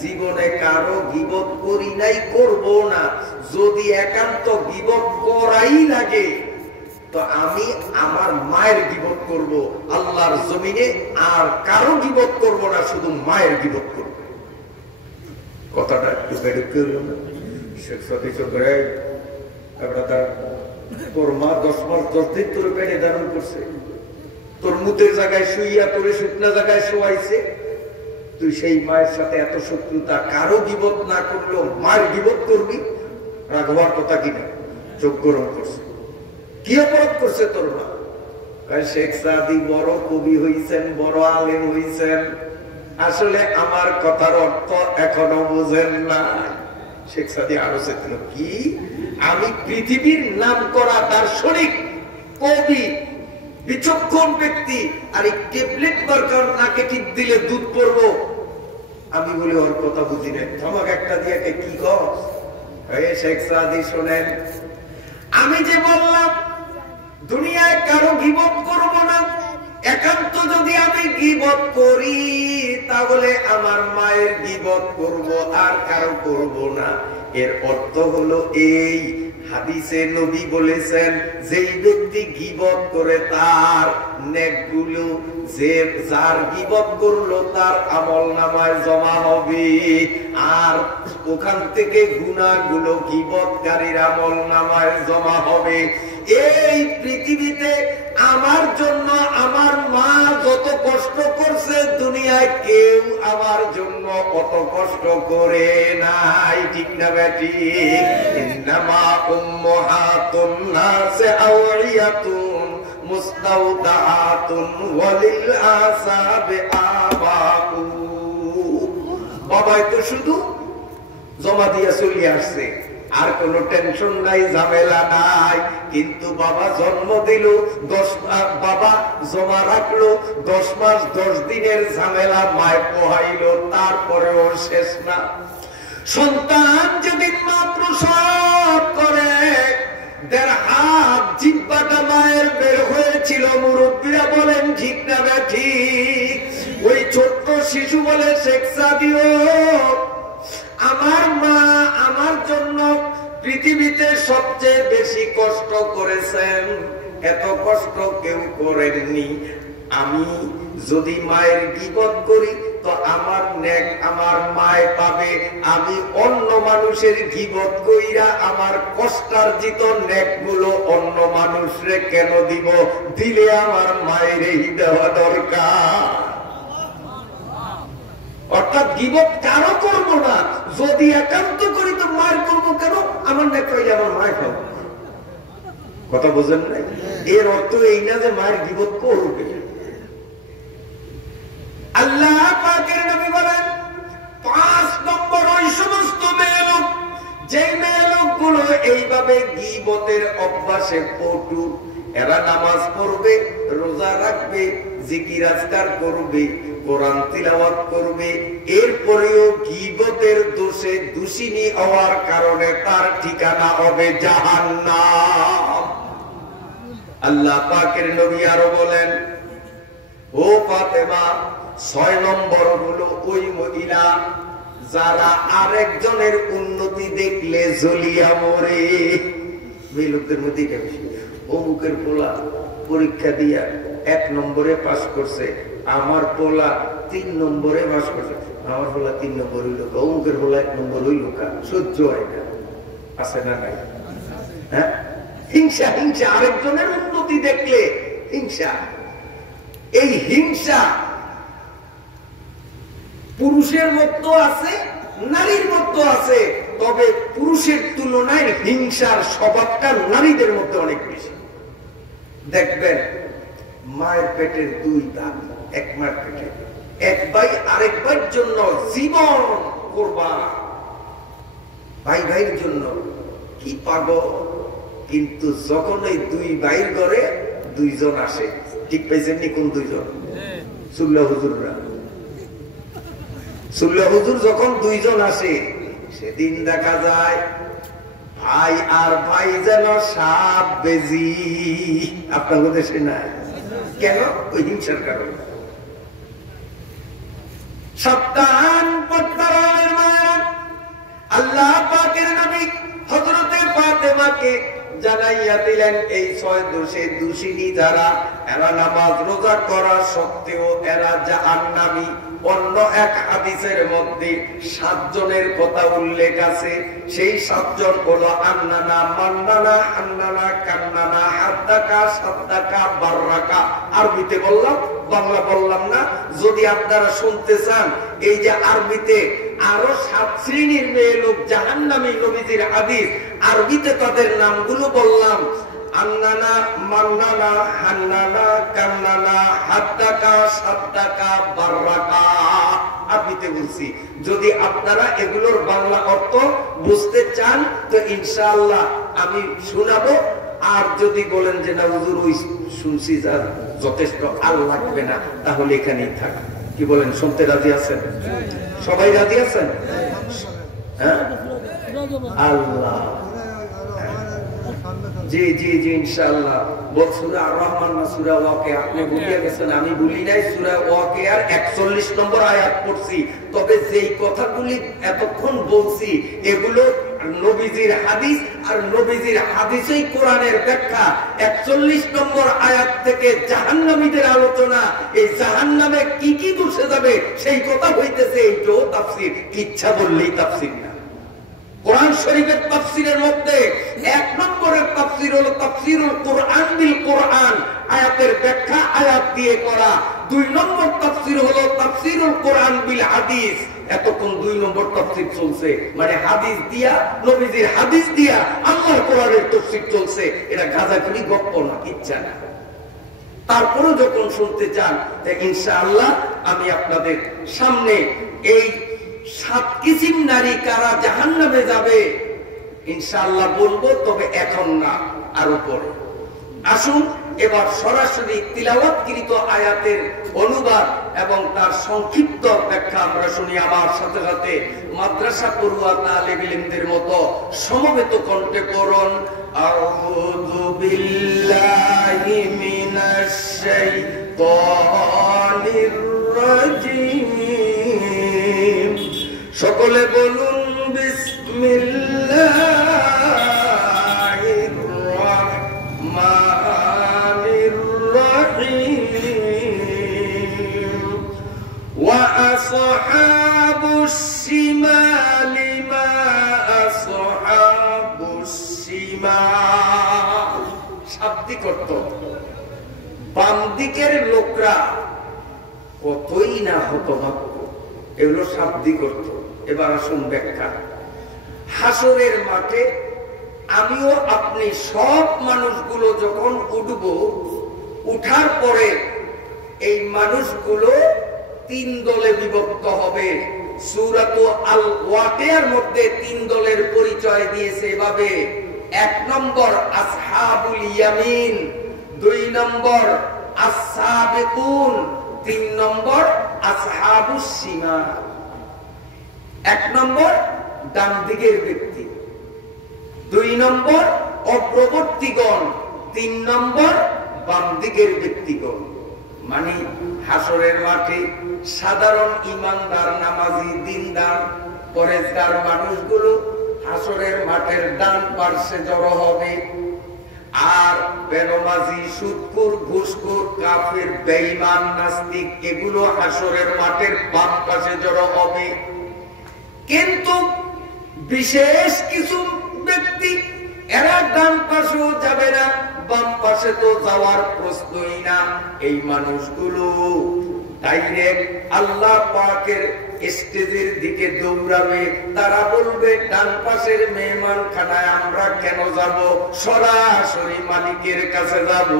জীবনে কারো গীবত করি নাই, করব না। যদি একান্ত গীবত করাই লাগে তো আমি আমার মায়ের গীবত করব আল্লাহর জমিনে, আর কারো গীবত করব না, শুধু মায়ের গীবত করব। কথাটা একটু বেড়ে করল না? শেখ সাদি চোখে তোর মা 10 মাস 10 দিন তোর পেটে ধারণ করছে, তোর মুতের জায়গায় শুইয়া তোরে শুকনা জায়গায় শোয়াইছে, তুই সেই মায়ের সাথে এত শত্রুতা, কারো গীবত না করলেও মায়ের গীবত করবি? রাঘবার কথা কিনা? চোখ গরম করছে। কি অপরাধ করছে তোর মা? শেখ সাদি বড় কবি হইছেন, বড় আলেম হইছেন, আসলে আমার কথার অর্থ এখনো বুঝেন না। শেখ সাদি আরো চেতন, কি আমি পৃথিবীর নাম করা দার্শনিক, কবি, বিচক্ষণ ব্যক্তি, আর এই ট্যাবলেট দরকার নাকে টিপ দিলে দুধ পড়বো? আমি বলি ওর কথা বুঝি না, ধমক একটা দিয়ে কি কর? শেখ সাদি শোনেন, আমি যে বললাম দুনিয়ায় কারো গীবত করব না, একান্ত যদি আমি গীবত করি তাহলে আমার মায়ের গীবত করব, আর কারো করব না। এর অর্থ হলো এই, হাদিসে নবী বলেছেন, যেই ব্যক্তি গীবত করে তার নেকগুলো যার গীবত করলো তার আমলনামায় জমা হবে, আর ওখান থেকে গুনাহগুলো গীবতকারীর আমলনামায় জমা হবে। এই পৃথিবীতে আমার জন্য আমার মা যত কষ্ট করছে, দুনিয়ায় কেউ আমার জন্য অত কষ্ট করে নাই, ঠিক না বেটি? ইন্নামা উম্মাহাতুন নাসি আওলিয়াতুন মুস্তাউদাতুন ওয়ালিল আসাবে আবাউ। বাবাই তো শুধু জমা দিয়ে চলে আসছে, আর কোনো টেনশন নাই, ঝামেলা নাই। কিন্তু বাবা জন্ম দিল, বাবা জমা রাখলো 10 মাস 10 দিনের ঝামেলা, মায় পোহাইলো, তারপরেও শেষ না। সন্তান যেদিন মা প্রসব করে, 1.5 হাত জিহ্বাটা মায়ের বের হয়েছিল, মুরব্বীরা বলেন ঠিক না ঠিক? ওই ছোট্ট শিশু বলে, শেখ সাদিও আমার মা আমার জন্য পৃথিবীতে সবচেয়ে বেশি কষ্ট করেছেন, এত কষ্ট কেউ করেননি। আমি যদি মায়ের গীবত করি তো আমার নেক আমার মায় পাবে, আমি অন্য মানুষের গীবত কইরা আমার কষ্টার্জিত নেকগুলো অন্য মানুষরে কেন দিব? দিলে আমার মায়েরই দেওয়া দরকার। অর্থাৎ গীবত কারো করব না, যদি একান্ত করি তো মায়ের করবো কেন? আমার নেক কইলে আমার মায় পাবো। কথা বুঝেন নাই? এর অর্থ এই না যে মায়ের গীবত করবে। আল্লাহ পাকের নবী বলেন, 5 নম্বর ওই সমস্ত মেয়ে লোক, যে মেয়ে লোকগুলো এইভাবে গীবতের অভ্যাসে পটু, এরা নামাজ পড়বে, রোজা রাখবে, জিকির আজকার করবে, কোরআন তিলাওয়াত করবে, এরপরেও গীবতের দোষে দোষিনী হওয়ার কারণে তার ঠিকানা হবে জাহান্নাম। আল্লাহ পাকের নবী আরো বলেন, ও ফাতেমা, 6 নম্বর হলো ওই মহিলা যারা আরেকজনের উন্নতি দেখলে জ্বলিয়া মরে। এই লোকদের মধ্যে অমুকের পোলা পরীক্ষা দিয়া 1 নম্বরে পাস করছে, আমার পোলা 3 নম্বরে পাস করছে, আমার পোলা 3 নম্বর হইল, অমুকের পোলা 1 নম্বর হইল, সহ্য হয় না। আছে না নাই? হ্যাঁ, হিংসা। হিংসা, আরেকজনের উন্নতি দেখলে হিংসা। এই হিংসা পুরুষের মধ্যে আছে, নারীর মধ্যে আছে, তবে পুরুষের তুলনায় হিংসার স্বভাবটা নারীদের মধ্যে অনেক বেশি। দেখবেন মায়ের পেটের 2 দাঁত, এক মায়ের পেটে, এক ভাই আরেক ভাইয়ের জন্য জীবন কুরবান, ভাই ভাইয়ের জন্য কি পাগল। কিন্তু যখন ওই 2 ভাইয়ের ঘরে 2 জন আসে, ঠিক পাইছেন নি? কোন 2 জন? সুল্লাহ হুজুররা। সুল্লাহ হুজুর যখন 2 জন আসে, সেদিন দেখা যায় ভাই আর ভাই যেন সাপ বেজি। আপনার দেশে নাই কেন? ওই হিংসার কারণে। সাবধান পর্দার মায়েরা, আল্লাহ পাকের নবী হযরতে ফাতেমাকে জানাইয়া দিলেন, এই 6 দোষে দোষিনী যারা, এরা নামাজ রোজা করা সত্ত্বেও এরা জাহান্নামী। অন্য এক হাদিসের মধ্যে 7 জনের কথা উল্লেখ আছে। সেই 7 জন হলো আন্নানা, মান্নানা, হান্নানা, কান্নানা, হাদ্দাকা, সাদ্দাকা, বাররাকা। আরবিতে বললাম, বাংলা বললাম না। যদি আপনারা শুনতে চান, এই যে আরবিতে আরো 7 শ্রেণীর মেয়ে লোক জাহান্নামী, নবীজির হাদিস, আরবিতে তাদের নামগুলো বললাম। আন্নানা, মান্নানা, হান্নানা, কান্নানা, হাদ্দাকা, সাদ্দাকা, বাররাকা। আরবিতে বলছি। যদি আপনারা এগুলোর বাংলা অর্থ বুঝতে চান তো ইনশাআল্লাহ আমি শোনাবো। আর যদি বলেন যে না হুজুর ওই শুনছি যা যথেষ্ট, আর লাগবে না, তাহলে এখানেই থাক। কি বলেন? শুনতে রাজি আছেন? সবাই রাজি আছেন? হ্যাঁ, আল্লাহ, জি জি জি ইনশাআল্লাহ। সূরা আর-রহমান না সূরা ওয়াকিয়া? আপনি ভুলিয়ে গেছেন, আমি ভুলি নাই। সূরা ওয়াকিয়ার 41 নম্বর আয়াত পড়ছি। তবে যেই কথাগুলি এতক্ষণ বলছি এগুলো নবীজির হাদিস, আর নবীজির হাদিসেই কোরআনের ব্যাখ্যা। 41 নম্বর আয়াত থেকে জাহান্নামীদের আলোচনা। এই জাহান্নামে কি কি দোষে যাবে সেই কথা হইতেছে। এইটাও তাফসীর, ইচ্ছা বললেই তাফসীর না। কোরআন শরীফের তাফসীরের মধ্যে 1 নম্বরের তাফসীর হলো তাফসীরুল কোরআন বিল কোরআন, আয়াতের ব্যাখ্যা আয়াত দিয়ে করা। 2 নম্বর তাফসীর হলো তাফসীরুল কোরআন বিল হাদিস। এতক্ষণ 2 নম্বর তাফসীর চলছে, মানে হাদিস দিয়া, নবীজির হাদিস দিয়া আল্লাহর কোরআনের তাফসীর চলছে। এটা গাজাখুরি গপ্প না, ইচ্ছা না। তারপরে যখন শুনতে চান ইনশাআল্লাহ আমি আপনাদের সামনে এই 7 কিসিম নারী কারা জাহান্নামে যাবে ইনশাআল্লাহ বলবো, তবে এখন না, আরো পরে। আসুন এবার সরাসরি তিলাওয়াতকৃত আয়াতের অনুবাদ এবং তার সংক্ষিপ্ত ব্যাখ্যা আমরা শুনি। আমার সাথে সাথে মাদ্রাসা পড়ুয়া তালেব ইলমদের মতো সমবেত কণ্ঠে পড়ুন, আউযু বিল্লাহি মিনাশ শাইতানির রাজিম। সকলে বলুন বিসমিল্লাহির রাহমানির রাহিম। ওয়া আসহাবুশ শিমালি মা আসহাবুশ শিমাল। শাব্দিক অর্থ, বাম দিকের লোকরা কতই না হতভাগ্য, এগুলো শাব্দিক অর্থ। এবার আসুন ব্যাখ্যা। হাসরের মাঠে আমিও আপনি সব মানুষগুলো যখন উঠব, উঠার পরে এই মানুষগুলো 3 দলে বিভক্ত হবে। সূরাত আল ওয়াকিয়ার মধ্যে 3 দলের পরিচয় দিয়েছে এভাবে। 1 নম্বর আসহাবুল ইয়ামিন, 2 নম্বর আস-সাবিকুন, 3 নম্বর আসহাবুস শিমাল। 1 নম্বর ডান দিকের ব্যক্তি, 2 নম্বর অগ্রবর্তীগণ, 3 নম্বর বাম দিকের ব্যক্তিগণ। মানে হাসরের মাঠে সাধারণ ইমানদার, নামাজি, দিনদার, পরেজগার মানুষগুলো হাসরের মাঠের ডান পার্শ্বে জড়ো হবে, আর বেনমাজি, সুদখোর, ঘুষখোর, কাফের, বেঈমান, নাস্তিক এগুলো হাসরের মাঠের বাম পাশে জড়ো হবে। কিন্তু বিশেষ কিছু ব্যক্তি এরা ডান পাশেও যাবে না, বাম পাশে তো যাওয়ার প্রশ্নই না। এই মানুষগুলো ডাইরেক্ট আল্লাহ পাকের স্টেজের দিকে দৌড়াবে। তারা বলবে, ডান পাশের মেহমান খানায় আমরা কেন যাব, সরাসরি মালিকের কাছে যাব।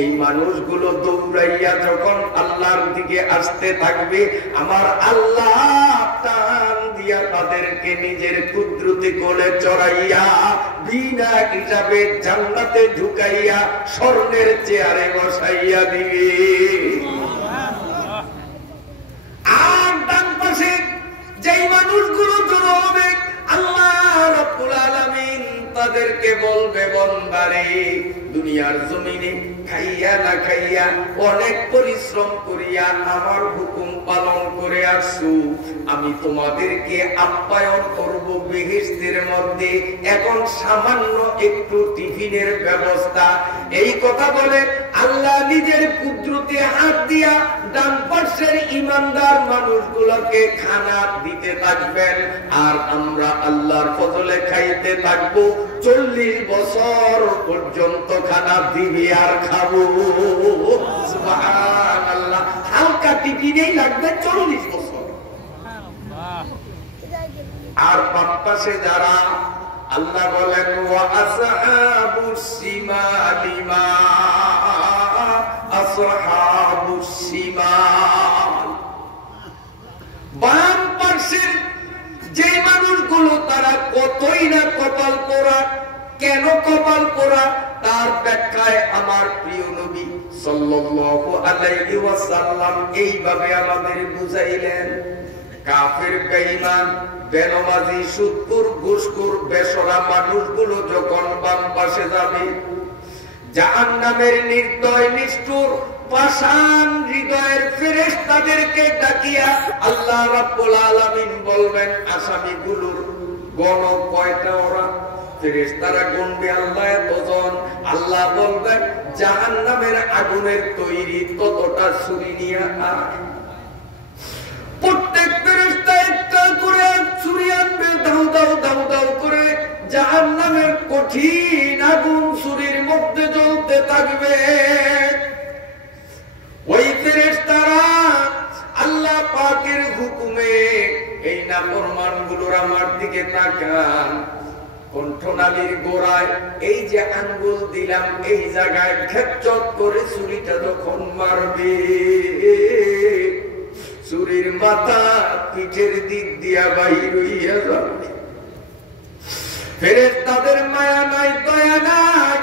এই মানুষগুলো দৌড়াইয়া যখন আল্লাহর দিকে আসতে থাকবে, আমার আল্লাহ টান দিয়া তাদেরকে নিজের কুদরতি কোলে চড়াইয়া বিনা হিসাবে জান্নাতে ঢুকাইয়া স্বর্ণের চেয়ারে বসাইয়া দিবে। আর ডান পাশে যেই মানুষগুলো জড়ো হবে, আল্লাহ রাব্বুল আলামিন তাদেরকে বলবে, বান্দারে দুনিয়ার জমিনে খাইয়া না খাইয়া অনেক পরিশ্রম করিয়া আমার হুকুম পালন করে আসছো, আমি তোমাদেরকে আপ্যায়ন করব বেহেশতের মধ্যে। এখন সামান্য একটু টিফিনের ব্যবস্থা। এই কথা বলে আল্লাহ নিজের কুদরতে হাত দিয়া ডান পাশের ইমানদার মানুষগুলোকে খানা দিতে থাকবেন, আর আমরা আল্লাহর ফজলে খাইতে থাকবো। 40 বছর পর্যন্ত খানা দিবি আর খাবো। সুবহানাল্লাহ, হালকা টিফিনেই লাগবে 40 বছর। আর বাম পাশে যারা, আল্লাহ বলেন ওয়া আসহাবুস শিমালি মা আসহাবুস শিমাল। বাম পাশের যে মানুষগুলো তারা কতই না কপাল পোড়া। কেন কপাল পোড়া তার ব্যাখ্যায় আমার প্রিয় নবী সাল্লাল্লাহু আলাইহি ওয়াসাল্লাম এইভাবে আমাদের বুঝাইলেন। কাফের, বেঈমান, বেনমাজি, সুদখোর, ঘুষখোর, বেশরা মানুষগুলো যখন বাম পাশে যাবে, জাহান্নামের নির্দয়, নিষ্ঠুর, পাষাণ হৃদয়ের ফেরেশতাদেরকে ডাকিয়া আল্লাহ রাব্বুল আলামিন বলবেন, আসামিগুলোর গণ কয়টা ওরা? ফেরেশতারা গুনবে, আল্লাহ এতজন। আল্লাহ বলবেন, জাহান্নামের আগুনের তৈরি ততটা ছুরি নিয়ে আয়। প্রত্যেক ফেরেশতা একটা করে ছুরি আনবে, দাও দাও দাও দাও করে জাহান্নামের কঠিন আগুন ছুরির মধ্যে জ্বলতে থাকবে। ওই ফেরেশতারা আল্লাহ পাকের হুকুমে এই নাফরমানগুলোর আমার দিকে তাকান। কণ্ঠনালীর গোড়ায় এই যে আঙ্গুল দিলাম, এই জায়গায় খেপচট করে ছুরিটা যখন মারবে, ছুরির মাথা পিঠের দিক দিয়া বাহির হইয়া যাবে। ফেরেশতাদের মায়া নাই, দয়া নাই।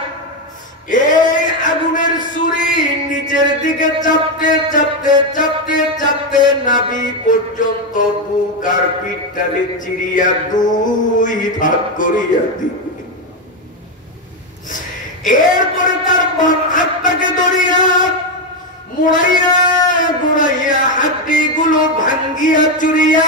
এই আগুনের ছুরি নিচের দিকে চাপতে চাপতে চাপতে চাপতে নাভি পর্যন্ত বুক আর পিঠটাকে চিরিয়া 2 ভাগ করিয়া দিবে। এরপরে তার বাম হাতটাকে ধরিয়া মুড়াইয়া গুড়াইয়া হাড্ডিগুলো ভাঙ্গিয়া চুরিয়া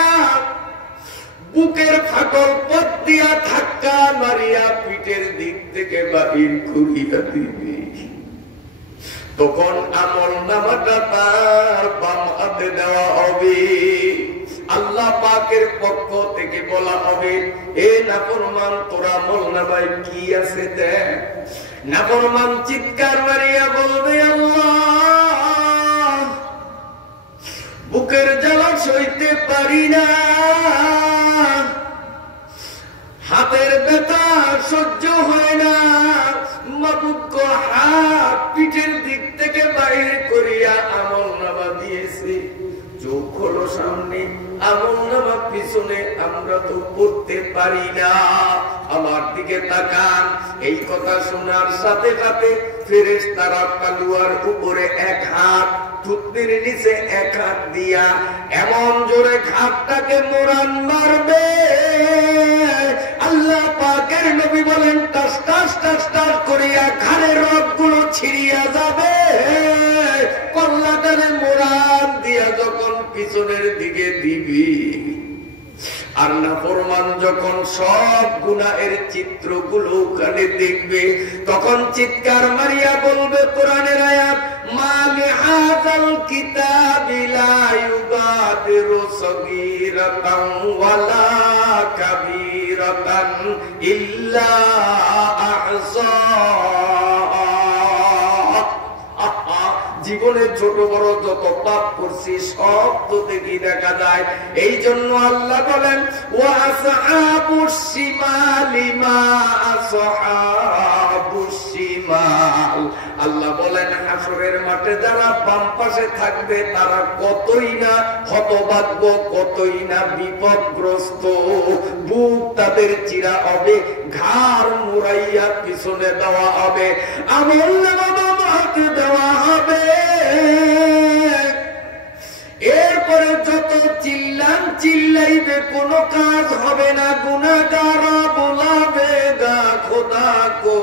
বুকের ফাটল পথ দিয়া ধাক্কা মারিয়া পিঠের দিক থেকে বাহির করিয়া দিবে। তখন আমল নামাটা তার বাম হাতে দেওয়া হবে। আল্লাহ পাকের পক্ষ থেকে বলা হবে, এ নাফরমান, তোরা আমল নামায় কি আছে দেখ। নাফরমান চিৎকার মারিয়া বলবে, আল্লাহ বুকের জ্বালা সইতে পারি না, হাতের ব্যথা সহ্য হয় না, মাবুদ হাত পিঠের দিক থেকে বাইরে করিয়া আমল নামা দিয়েছি। চোখ হলো সামনে, আমল নামা পিছনে, আমরা তো পড়তে পারি না, আমার দিকে তাকান। এই কথা শোনার সাথে সাথে ফেরেশতারা তালুয়ার উপরে এক হাত, থুতনির নিচে এক হাত দিয়া এমন জোরে ঘাটটাকে মোরান মারবে, আল্লাহ পাকের নবী বলেন টাস টাস টাস টাস করিয়া ঘাড়ের রগগুলো ছিড়িয়া যাবে। কল্লাটারে মোরান দিয়া যখন পিছনের দিকে দিবি, আর নাফরমান যখন সব গুনাহের চিত্রগুলো ওখানে দেখবে, তখন চিৎকার মারিয়া বলবে কোরআনের আয়াত, মা লিহাযাল কিতাবি লা ইউগাদিরু সগীরাতান ওয়ালা কাবীরাতান ইল্লা আহসাহা। জীবনে ছোট বড় যত পাপ করছি সব তো দেখি দেখা যায়। এই জন্য আল্লাহ বলেন ওয়া আসহাবুশ শিমালি মা আসহাবুশ শিমাল। আল্লাহ বলেন হাসরের মাঠে যারা বাম পাশে থাকবে তারা কতই না হতভাগ্য, কতই না বিপদগ্রস্ত। বুক তাদের চিরা হবে, ঘাড় মুড়াইয়া পিছনে দেওয়া হবে, আমল নামা হাতে দেওয়া হবে। এরপরে যত চিল্লান চিল্লাইবে কোনো কাজ হবে না, গুনাহগার বলাবে গা খোদা কো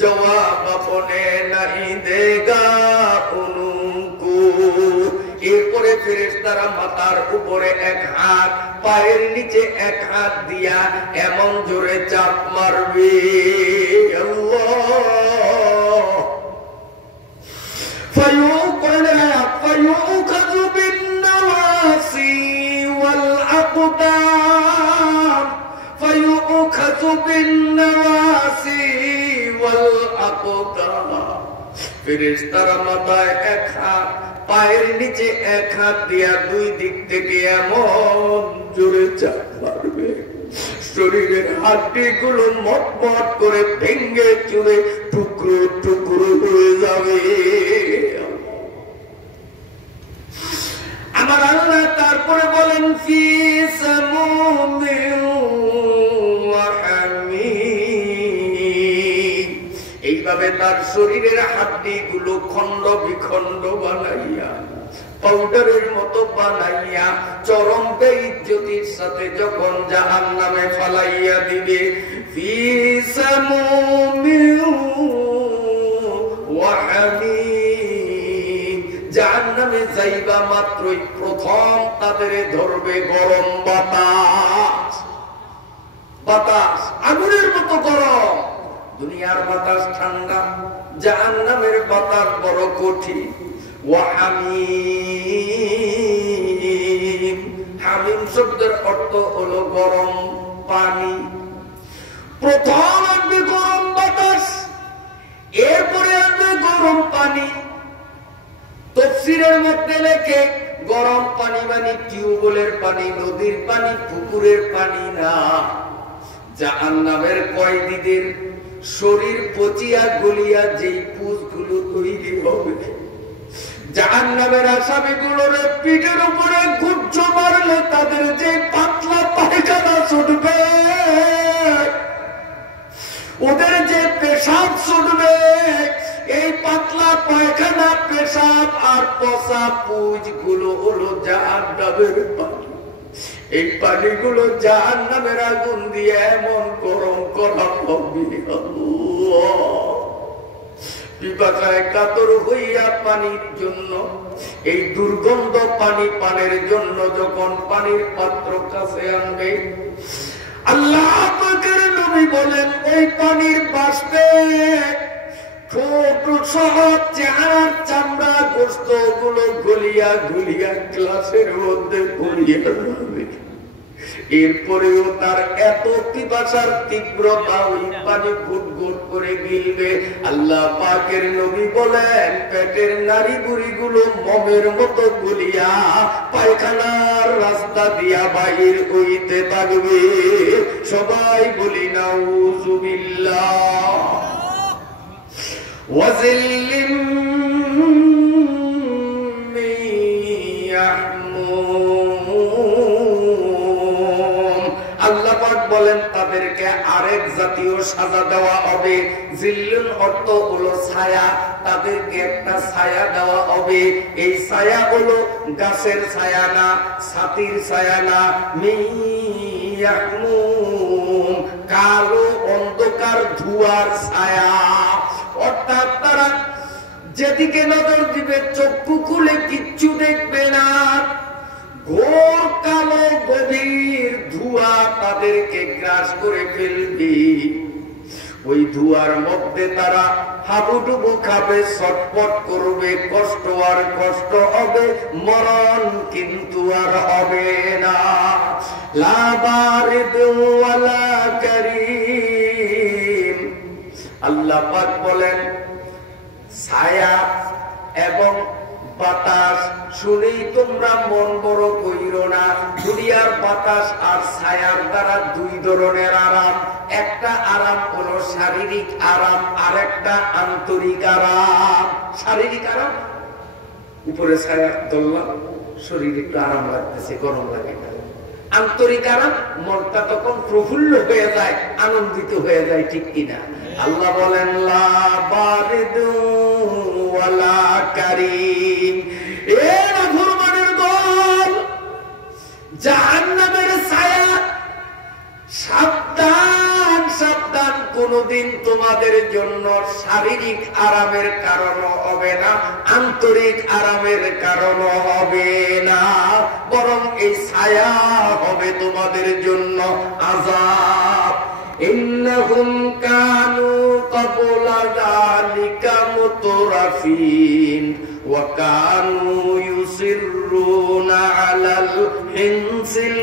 জবাব আপনে নাই দেগা উনকো। এরপরে ফেরেশতারা মাথার উপরে এক হাত, পায়ের নিচে এক হাত দিয়া এমন জোরে চাপ মারবে, আল্লাহ فيؤخذ بالنواصي والأقدام فيؤخذ بالنواصي والأقدام। ফেরেশতারা মাথায় এক হাত, পায়ের নিচে এক হাত দিয়া দুই দিক থেকে এমন জোরে চাপ মারবে, শরীরের হাড্ডিগুলো মটমট করে ভেঙে চুরে টুকরো টুকরো হয়ে যাবে। আমার আল্লাহ তারপরে বলেন ফি সামুমিন ওয়া হামিম। এইভাবে তার শরীরের হাড্ডিগুলো খন্ড বিখন্ড বানাইয়া, পাউডারের মতো বানাইয়া চরম বেইজ্জতির সাথে যখন জাহান্নামে ফালাইয়া দিবে। ফি সামুমিন ওয়া হামিম। জাহান্নামে যাইবা মাত্রই প্রথম তাদের ধরবে গরম বাতাস, বাতাস আগুনের মতো গরম। দুনিয়ার বাতাস ঠান্ডা, জাহান্নামের বাতাস বড় কঠিন। হামিম, হামিম শব্দের অর্থ হলো গরম পানি। প্রথম আসবে গরম বাতাস, এরপরে আসবে গরম পানি। তাফসীরের মধ্যে লেখে গরম পানি মানে টিউবওয়েলের পানি, নদীর পানি, পুকুরের পানি না। জাহান্নামের কয়েদীদের শরীর পচিয়া গলিয়া যেই পুষগুলো তৈরি হবে, জাহান্নামের আসামিগুলোর পিঠের উপরে গুচ্ছ মারলে তাদের যে পাতলা পায়খানা ছুটবে, ওদের যে পেশাব ছুটবে, এই পাতলা পায়খানা, পেশাব আর পচা পুজ গুলো হলো জাহান্নামের পানি। এই পানিগুলো জাহান্নামের আগুন দিয়ে এমন গরম করা হবে, পিপাসায় কাতর হইয়া পানির জন্য, এই দুর্গন্ধ পানি পানের জন্য যখন পানির পাত্র কাছে আনবে, আল্লাহ পাকের নবী বলেন ওই পানির বাষ্পে ছোট সহজ চেহারার চামড়া গোস্ত গুলো গলিয়া গলিয়া গ্লাসের মধ্যে পড়িয়া যাবে। এরপরেও তার এত পিপাসার তীব্রতা, ওই পানি ঘুট ঘুট করে গিলবে। আল্লাহ পাকের নবী বলেন পেটের নারী বুড়ি গুলো মমের মতো গলিয়া পায়খানার রাস্তা দিয়া বাহির হইতে থাকবে। সবাই বলি নাউযুবিল্লাহ। ওয়াজিল্লিম মিন ইয়াহমুম। আল্লাহ পাক বলেন তাদেরকে আরেক জাতীয় সাজা দেওয়া হবে। জিল্লুন অর্থ হলো ছায়া, তাদেরকে একটা ছায়া দেওয়া হবে। এই ছায়া হলো গাছের ছায়া না, ছাতির ছায়া না, মিয়াকুম কালো অন্ধকার ধোঁয়ার ছায়া। অর্থাৎ তারা যেদিকে নজর দিবে চক্ষু খুলে কিচ্ছু দেখবে না। ঘোর কালো গভীর ধোঁয়া তাদেরকে গ্রাস করে ফেলবে। ওই ধোঁয়ার মধ্যে তারা হাবুডুবু খাবে, ছটফট করবে, কষ্ট আর কষ্ট হবে, মরণ কিন্তু আর হবে না। লা বারিদু ওয়ালা কারীম। আল্লাহ পাক বলেন ছায়া এবং বাতাস শুনেই তোমরা মন বড় কইরো না। দুনিয়ার বাতাস আর ছায়ার দ্বারা দুই ধরনের আরাম। একটা আরাম হলো শারীরিক আরাম, আর একটা আন্তরিক আরাম। শারীরিক আরাম, উপরে ছায়া ধরলাম, শরীর একটু আরাম লাগতেছে, গরম লাগে না। আন্তরিক আরাম, মনটা তখন প্রফুল্ল হয়ে যায়, আনন্দিত হয়ে যায়, ঠিক কিনা? আল্লাহ বলেন লা বারিদু ওয়ালা কারীম। এ নাফরমানের দল, জাহান্নামের ছায়া, সাবধান সাবধান, কোনদিন তোমাদের জন্য শারীরিক আরামের কারণ হবে না, আন্তরিক আরামের কারণ হবে না, বরং এই ছায়া হবে তোমাদের জন্য আযাব। ইন্নাহুম কানু ক্বাবলা যালিকা মুতরাফিন ওয়া কানু ইউসিররুনা আলাল হিনসিল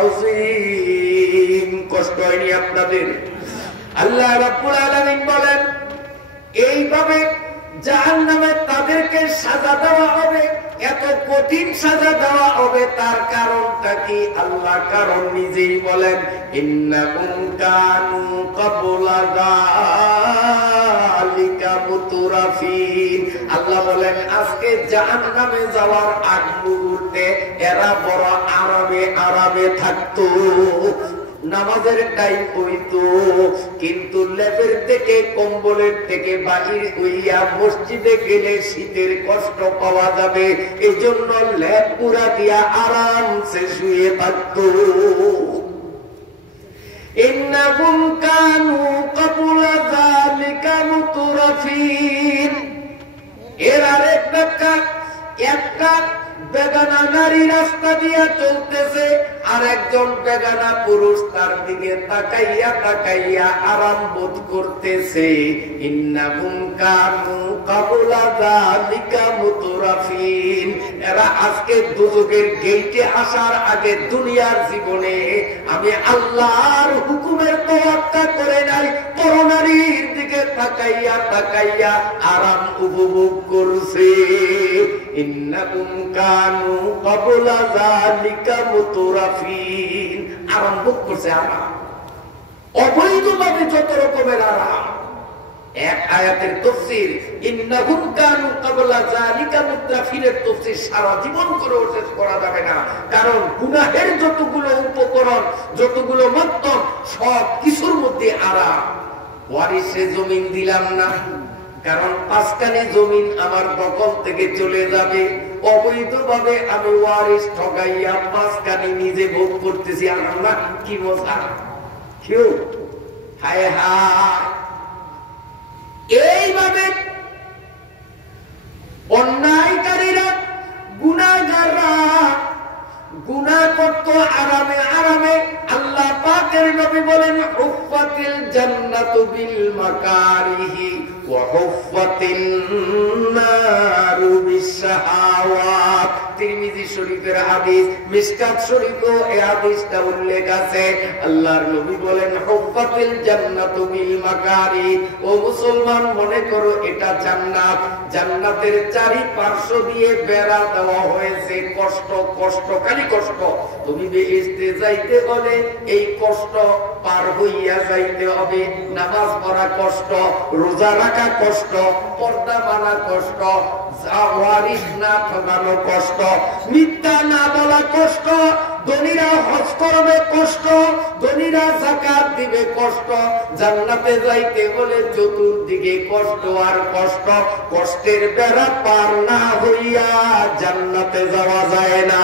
আযীম। কষ্ট হয়নি আপনাদের? আল্লাহ রাব্বুল আলামিন বলেন এইভাবে জাহান্নামে তাদেরকে সাজা দেওয়া হবে। এত কঠিন সাজা দেওয়া হবে, তার কারণটা কি? আল্লাহ কারণ নিজেই বলেন ইন্নাকুম কানু ক্বাবলা যালিকা মুতরাফিন। আল্লাহ বলেন আজকে জাহান্নামে যাওয়ার আগ মুহূর্তে এরা বড় আরামে আরামে থাকতো, নামাজের টাইম হইতো, কিন্তু লেপের থেকে কম্বলের থেকে বাহির হইয়া মসজিদে গেলে শীতের কষ্ট পাওয়া যাবে, এজন্য লেপ পুরা দিয়া আরামসে শুয়ে থাকতো। ইন্নাহুম কানু ক্বাবলা যালিকা মুতরাফিন। এর আরেক ব্যাখ্যা, একটা বেগানা নারী রাস্তা দিয়া চলতেছে, আর একজন বেগানা পুরুষ তার দিকে তাকাইয়া তাকাইয়া আরাম বোধ করতেছে। ইন্নাহুম কানু ক্বাবলা যালিকা মুতরাফিন। এরা আজকে দুজকের গেটে আসার আগে দুনিয়ার জীবনে আমি আল্লাহর হুকুমের তোয়াক্কা করে নাই, পরনারীর দিকে তাকাইয়া তাকাইয়া আরাম উপভোগ করছে। ইন্নাকুম কানু ক্বাবলা যালিকা মুতরাফিন। আরাম ভোগ করছে, আরাম, অবৈধভাবে যত রকমের আরাম। এক আয়াতের তাফসীর ইন্নাহুম কানু ক্বাবলা যালিকা মুতরাফিনের তাফসীর সারা জীবন করে শেষ করা যাবে না, কারণ গুনাহের যতগুলো উপকরণ, যতগুলো মাধ্যম, সব কিছুর মধ্যে আরাম। ওয়ারিসে জমিন দিলাম না, কারণ পাঁচখানি জমিন আমার দখল থেকে চলে যাবে, অবৈধভাবে আমি ওয়ারিস ঠকাইয়া পাঁচখানি নিজে ভোগ করতেছি। আল্লাহ কি মজা! কেউ হায় হায়, এইভাবে অন্যায়কারীরা, গুনাহগাররা গুনাহ করত আরামে আরামে। আল্লাহ পাকের নবী বলেন হুফফাতিল জান্নাতু বিল মাকারিহি ওয়া হুফফাতিন নারু বিশ শাহাওয়াত। তিরমিজি শরীফের হাদিস, মিশকাত শরীফেও এই হাদিসটা উল্লেখ আছে। আল্লাহর নবী বলেন হুফফাতিল জান্নাতু বিল মাকারি। ও মুসলমান, মনে করো এটা জান্নাত, জান্নাতের চারিপার্শ্ব দিয়ে বেড়া দেওয়া হয়েছে, কষ্ট কষ্ট খালি কষ্ট। তুমি বেহেশতে যাইতে হলে এই কষ্ট পার হইয়া যাইতে হবে। নামাজ পড়া কষ্ট, রোজা রাখা কষ্ট, পর্দা মানা কষ্ট, ওয়ারিস না ঠকানো কষ্ট, মিথ্যা না বলা কষ্ট, ধনীরা হজ করবে কষ্ট, ধনীরা যাকাত দিবে কষ্ট, জান্নাতে যাইতে হলে চতুর্দিকে কষ্ট আর কষ্ট, কষ্টের বেড়া পার না হইয়া জান্নাতে যাওয়া যায় না।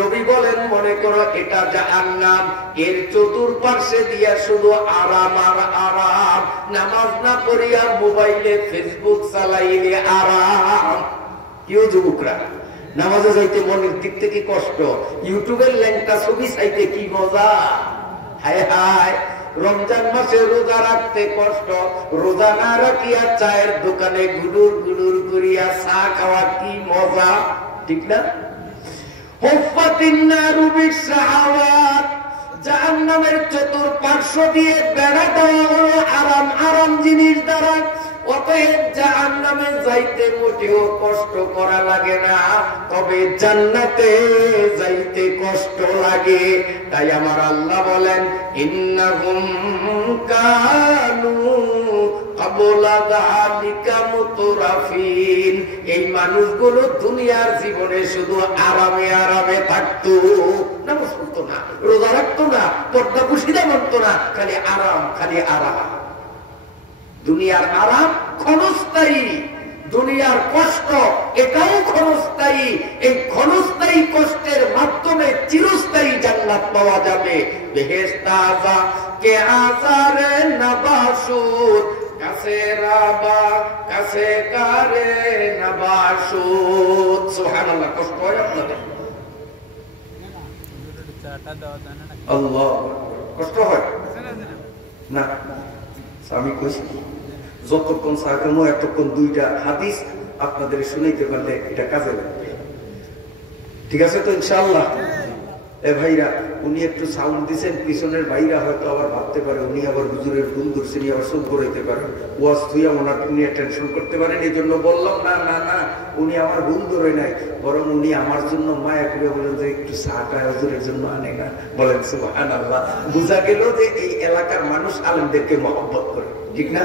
নবী বলেন, মনে করো এটা জাহান্নাম, এর চতুর্পার্শ্বে দিয়া শুধু আরাম আর আরাম। নামাজ না পড়িয়া মোবাইলে ফেসবুক চালাইলে আরাম। কেউ যুবকরা নামাজে যাইতে মনের দিক থেকে কষ্ট, ইউটিউবের ল্যাংটা ছবি চাইতে কি মজা। হায় হায়, রমজান মাসে রোজা রাখতে কষ্ট, রোজা না রাখিয়া চায়ের দোকানে গুলুর গুলুর করিয়া চা খাওয়া কি মজা, ঠিক না? জাহান্নামের চতুর্পার্শ্ব দিয়ে বেড়া দেওয়া হলো আরাম আরাম জিনিস দ্বারা। অতএব জাহান্নামে যাইতে মোটেও কষ্ট করা লাগে না, তবে জান্নাতে যাইতে কষ্ট লাগে। তাই আমার আল্লাহ বলেন, ইন্নাহুম কানু ক্বাবলা যালিকা মুতরাফিন, এই মানুষগুলো দুনিয়ার জীবনে শুধু আরামে আরামে থাকতো, নামাজ পড়তো না, রোজা রাখতো না, পর্দা পুশিদা মানতো না, খালি আরাম খালি আরাম। দুনিয়ার আরাম ক্ষণস্থায়ী, দুনিয়ার কষ্ট এটাও ক্ষণস্থায়ী। এই ক্ষণস্থায়ী কষ্টের মাধ্যমে চিরস্থায়ী জান্নাত পাওয়া যাবে। বেহেশত আযা কে আযারে নবাসুত, কাছে রাবা কাছে কারে নবাসুত। সুবহানাল্লাহ, কষ্ট হয় আপনাদের? আল্লাহ, কষ্ট হয় না? আমি কইছি যতক্ষণ সাকামো এতক্ষণ দুইটা হাদিস আপনাদের শুনাইতে পারলে এটা কাজে লাগবে। ঠিক আছে তো ইনশাআল্লাহ? এ ভাইরা, উনি একটু সাউন্ড দিচ্ছেন, পিছনের ভাইরা হয়তো আবার ভাবতে পারে উনি আবার হুজুরের ভুল ধরছেন, আবার সব করাইতে পারে, ওয়াজ থুইয়া ওনার নিয়ে টেনশন করতে পারেন। এই জন্য বললাম না না না, উনি আমার ভুল ধরে নাই, বরং উনি আমার জন্য মায়া করে বলেন যে একটু চাটা হুজুরের জন্য আনে না। বলেন সুবহানাল্লাহ। বুঝা গেল যে এই এলাকার মানুষ আলেমদেরকে মহব্বত করে, ঠিক না?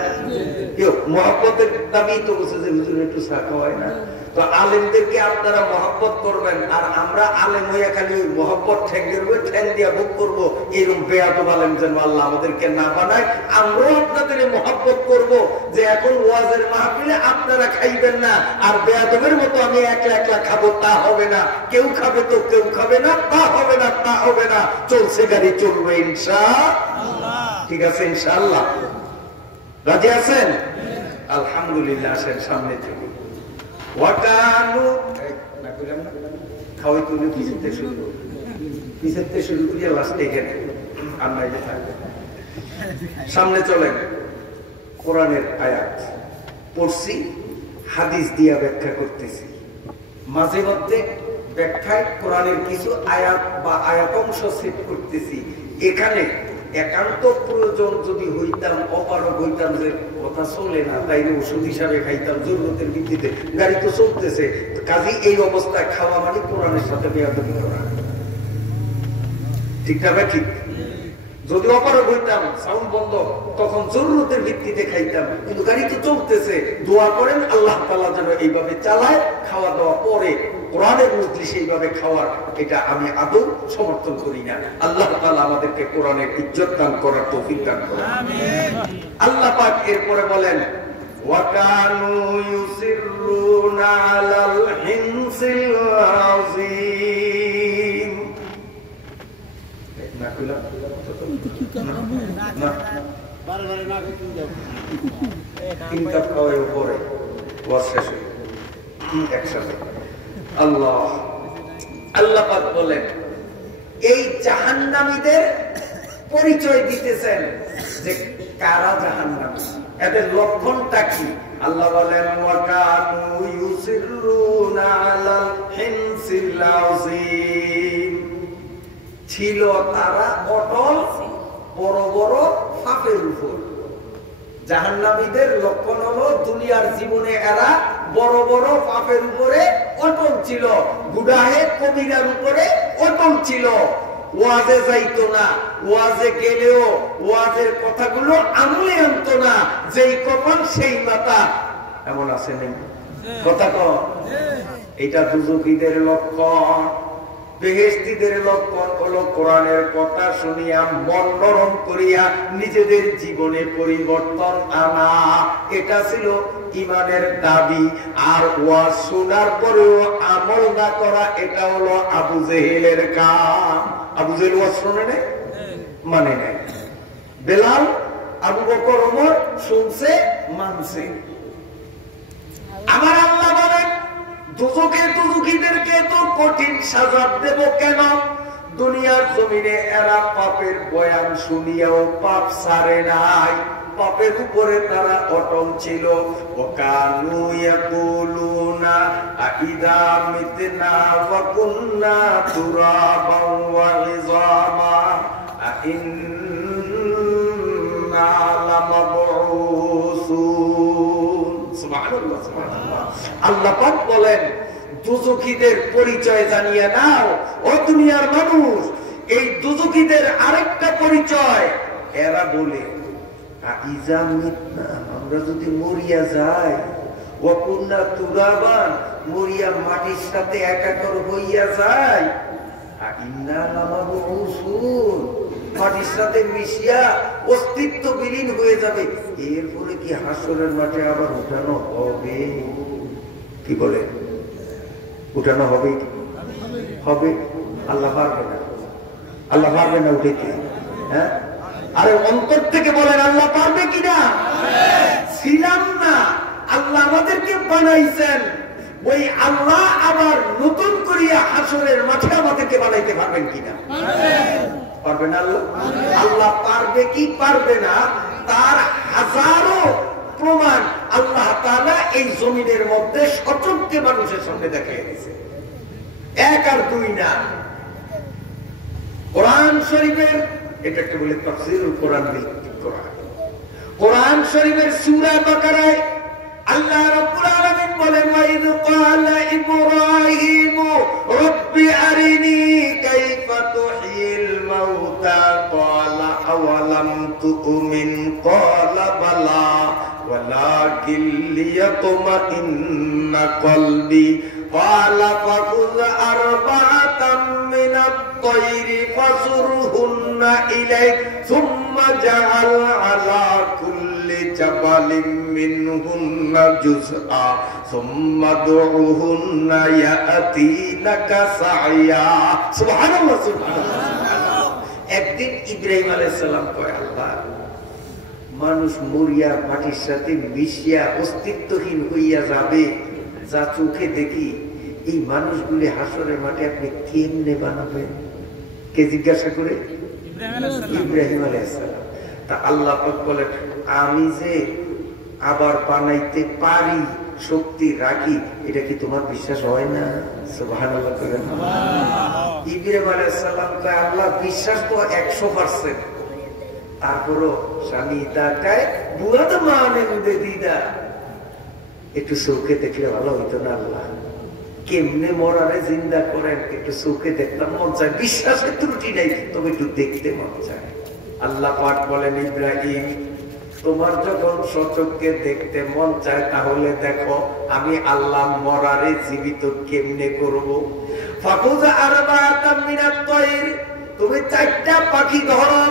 কেউ মহব্বতের দাবি তো বলছে যে হুজুর একটু চা খাওয়ায় না। তো আলেমদেরকে আপনারা মহব্বত করবেন, আর আমরা আলেম হইয়া খালি মহব্বত ঠেঙ্গের উপর ঠ্যাং দিয়া বুক করবো, এরকম বেয়াদব আলেম যেন আল্লাহ আমাদেরকে না বানায়। আমরাও আপনাদের মহব্বত করব যে এখন ওয়াজের মাহফিলে আপনারা খাইবেন না, আর বেয়াদবের মতো আমি একলা একলা খাবো তা হবে না। কেউ খাবে তো কেউ খাবে না, তা হবে না, তা হবে না। চলছে গাড়ি চলবে ইনশাআল্লাহ। ঠিক আছে ইনশাআল্লাহ? রাজি আছেন? আলহামদুলিল্লাহ। আসেন সামনে থেকে। সামনে চলেন। কোরআনের আয়াত পড়ছি, হাদিস দিয়া ব্যাখ্যা করতেছি। মাঝে মধ্যে ব্যাখ্যায় কোরআনের কিছু আয়াত বা আয়াতাংশ সেট করতেছি। এখানে একান্ত প্রয়োজন যদি হইতাম, অপারগ হইতাম যে কথা চলে না, তাইলে ওষুধ হিসাবে খাইতাম জরুরতের ভিত্তিতে। গাড়ি তো চলতেছে, কাজে এই অবস্থায় খাওয়া মানে কোরআনের সাথে বেয়াদবি করা, ঠিক না ভাই? ঠিক। যদি অপারগ হইতাম, সাউন্ড বন্ধ, তখন জরুরতের ভিত্তিতে খাইতাম, কিন্তু গাড়ি তো চলতেছে। দোয়া করেন আল্লাহ তাআলা যেন এইভাবে চালায়, খাওয়া দাওয়া পরে কোরআনের মজলিস এইভাবে খাওয়ার, এটা আমি আদৌ সমর্থন করি না। আল্লাহ তাআলা আমাদেরকে কোরআনের ইজ্জত দান করার তৌফিক দান করেন, আমিন। আল্লাহ পাক এরপরে বলেন, ওয়া কানু ইউসিরুনা আলাল হিনসিল আযীম। না কইলা না বারবার না কইতে যাও, তিন কাপ খাওয়ার উপরে ওয়াজ শেষ একসাথে। আল্লাহ আল্লাহ পাক বলেন, এই জাহান্নামীদের পরিচয় দিতেছেন যে কারা জাহান্নামী, এদের লক্ষণটা কি। আল্লাহ বলেন, ওয়া কানু ইউসিরুনা আলাল হিনসিল আযীম, ছিল তারা অটল বড় বড় পাপের উপর। জাহান্নামীদের লক্ষণ হলো দুনিয়ার জীবনে এরা বড় বড় পাপের উপরে অটল ছিল, গুনাহে কবিরার উপরে অটল ছিল। ওয়াজে যাইতো না, ওয়াজে গেলেও ওয়াজের কথাগুলো আমলে আনতো না, যেই কপাল সেই মাথা, এমন আছে নেই? কথা কও। এটা দুজকিদের লক্ষণ। বেহেশতীদের লক্ষণ হলো কোরআনের কথা শুনিয়া মন নরম করিয়া নিজেদের জীবনে পরিবর্তন আনা। এটা ছিল ঈমানের দাবি। আর ওয়াজ শোনার পরেও আমল না করা, এটা হলো আবু জেহেলের কাম। আবু জেহেল ওয়াজ শুনে নাই, মানে নাই। বেলাল, আবু বকর, ওমর শুনছে, মানছে। আমার আল্লাহ বলেন দুজকিদেরকে তো কঠিন সাজা দেব কেন? দুনিয়ার জমিনে এরা পাপের বয়ান শুনিয়াও পাপ ছাড়ে নাই, পাপের উপরে তারা অটল ছিল। ওয়াকানু ইয়াকুলুনা আইদা মিতনা ওয়া কুননা তুরাবান ওয়া ইযামা আইন্না লামাবউসুন। সুবহানাল্লাহ, সুবহানাল্লাহ। আল্লাহ পাক বলেন দুজকিদের পরিচয় জানিয়ে নাও ও দুনিয়ার মানুষ। এই দুজকিদের আরেকটা পরিচয়, এরা বলে আমরা যদি মরিয়া যাই, ওয়াকুন্না তুরাবান, মরিয়া মাটির সাথে একাকার হইয়া যায়, ইন্না লামাবউসুন, মাটির সাথে মিশিয়া অস্তিত্ব বিলীন হয়ে যাবে। এরপরে কি হাসরের মাঠে আবার উঠানো হবে? কি বলে উঠানো হবে? হবে। আল্লাহ পারবে না, আল্লাহ পারবে না উঠেতে। হ্যাঁ, আরে অন্তর থেকে বলেন আল্লাহ পারবে কিনা? ছিলাম না, আল্লাহ আমাদেরকে বানাইছেন। ওই আল্লাহ আবার নতুন করিয়া হাসরের মাঠে আমাদেরকে বানাইতে পারবেন কিনা? পারবে না। আল্লাহ, আল্লাহ পারবে কি পারবে না তার হাজারো প্রমাণ আল্লাহ তাআলা এই জমিনের মধ্যে সচক্ষে মানুষের সামনে দেখিয়ে দিয়েছে। এক আর দুই না। কোরআন শরীফের, এটা একটা বলে তাফসীরুল কোরআন ভিত্তিক কোরআন। কোরআন শরীফের সূরা বাকারায় আল্লাহ রাব্বুল আলামিন বলেন ওয়াইদ ক্বালা ইব্রাহিম রাব্বি আরিনি কাইফা তুহয়িল মাউতা ক্বালা আওয়ালাম তুমিন ক্বালা বালা ওয়ালাকিন লিয়াতমাইন্না কলবি ক্বালা ফাখুয আরবাআতাম মিনাত তায়রি ফাসুরহুন্না ইলাইক সুম্মা জাআল আলা কুল্লি জাবালিন মিনহুন্না জুজআ সুম্মা দুউহুন্না ইয়াতিনাকা সাইয়া। সুবহানাল্লাহ, সুবহানাল্লাহ। একদিন ইব্রাহিম আলাইহিস সালাম কয়, আল্লাহ, মানুষ মরিয়া মাটির সাথে মিশিয়া অস্তিত্বহীন হইয়া যাবে, যা চোখে দেখি, এই মানুষগুলি হাসরের মাঠে আপনি কেমনে বানাবেন? কে জিজ্ঞাসা করে? ইব্রাহিম আলাইহিস সালাম। তা আল্লাহ পাক বলেন, আমি যে আবার বানাইতে পারি, শক্তি রাখি, এটা কি তোমার বিশ্বাস হয় না? সুবহানাল্লাহ করেন। ইব্রাহিম আলাইহিস সালাম কয়, আল্লাহ বিশ্বাস তো 100%, তারপরও স্বামী তাকায় বুয়া তো মানে দিদা, একটু চোখে দেখলে ভালো হইতো না? আল্লাহ কেমনে মরারে জিন্দা করেন, একটু চোখে দেখতাম মন চায়। বিশ্বাসের ত্রুটি নাই, তবে একটু দেখতে মন চায়। আল্লাহ পাক বলেন, ইব্রাহিম, তোমার যখন সচক্ষে দেখতে মন চায় তাহলে দেখো আমি আল্লাহ মরারে জীবিত কেমনে করব। ফাকুযা আরবাআতাম মিনাত তায়র, তুমি 4টা পাখি ধরো।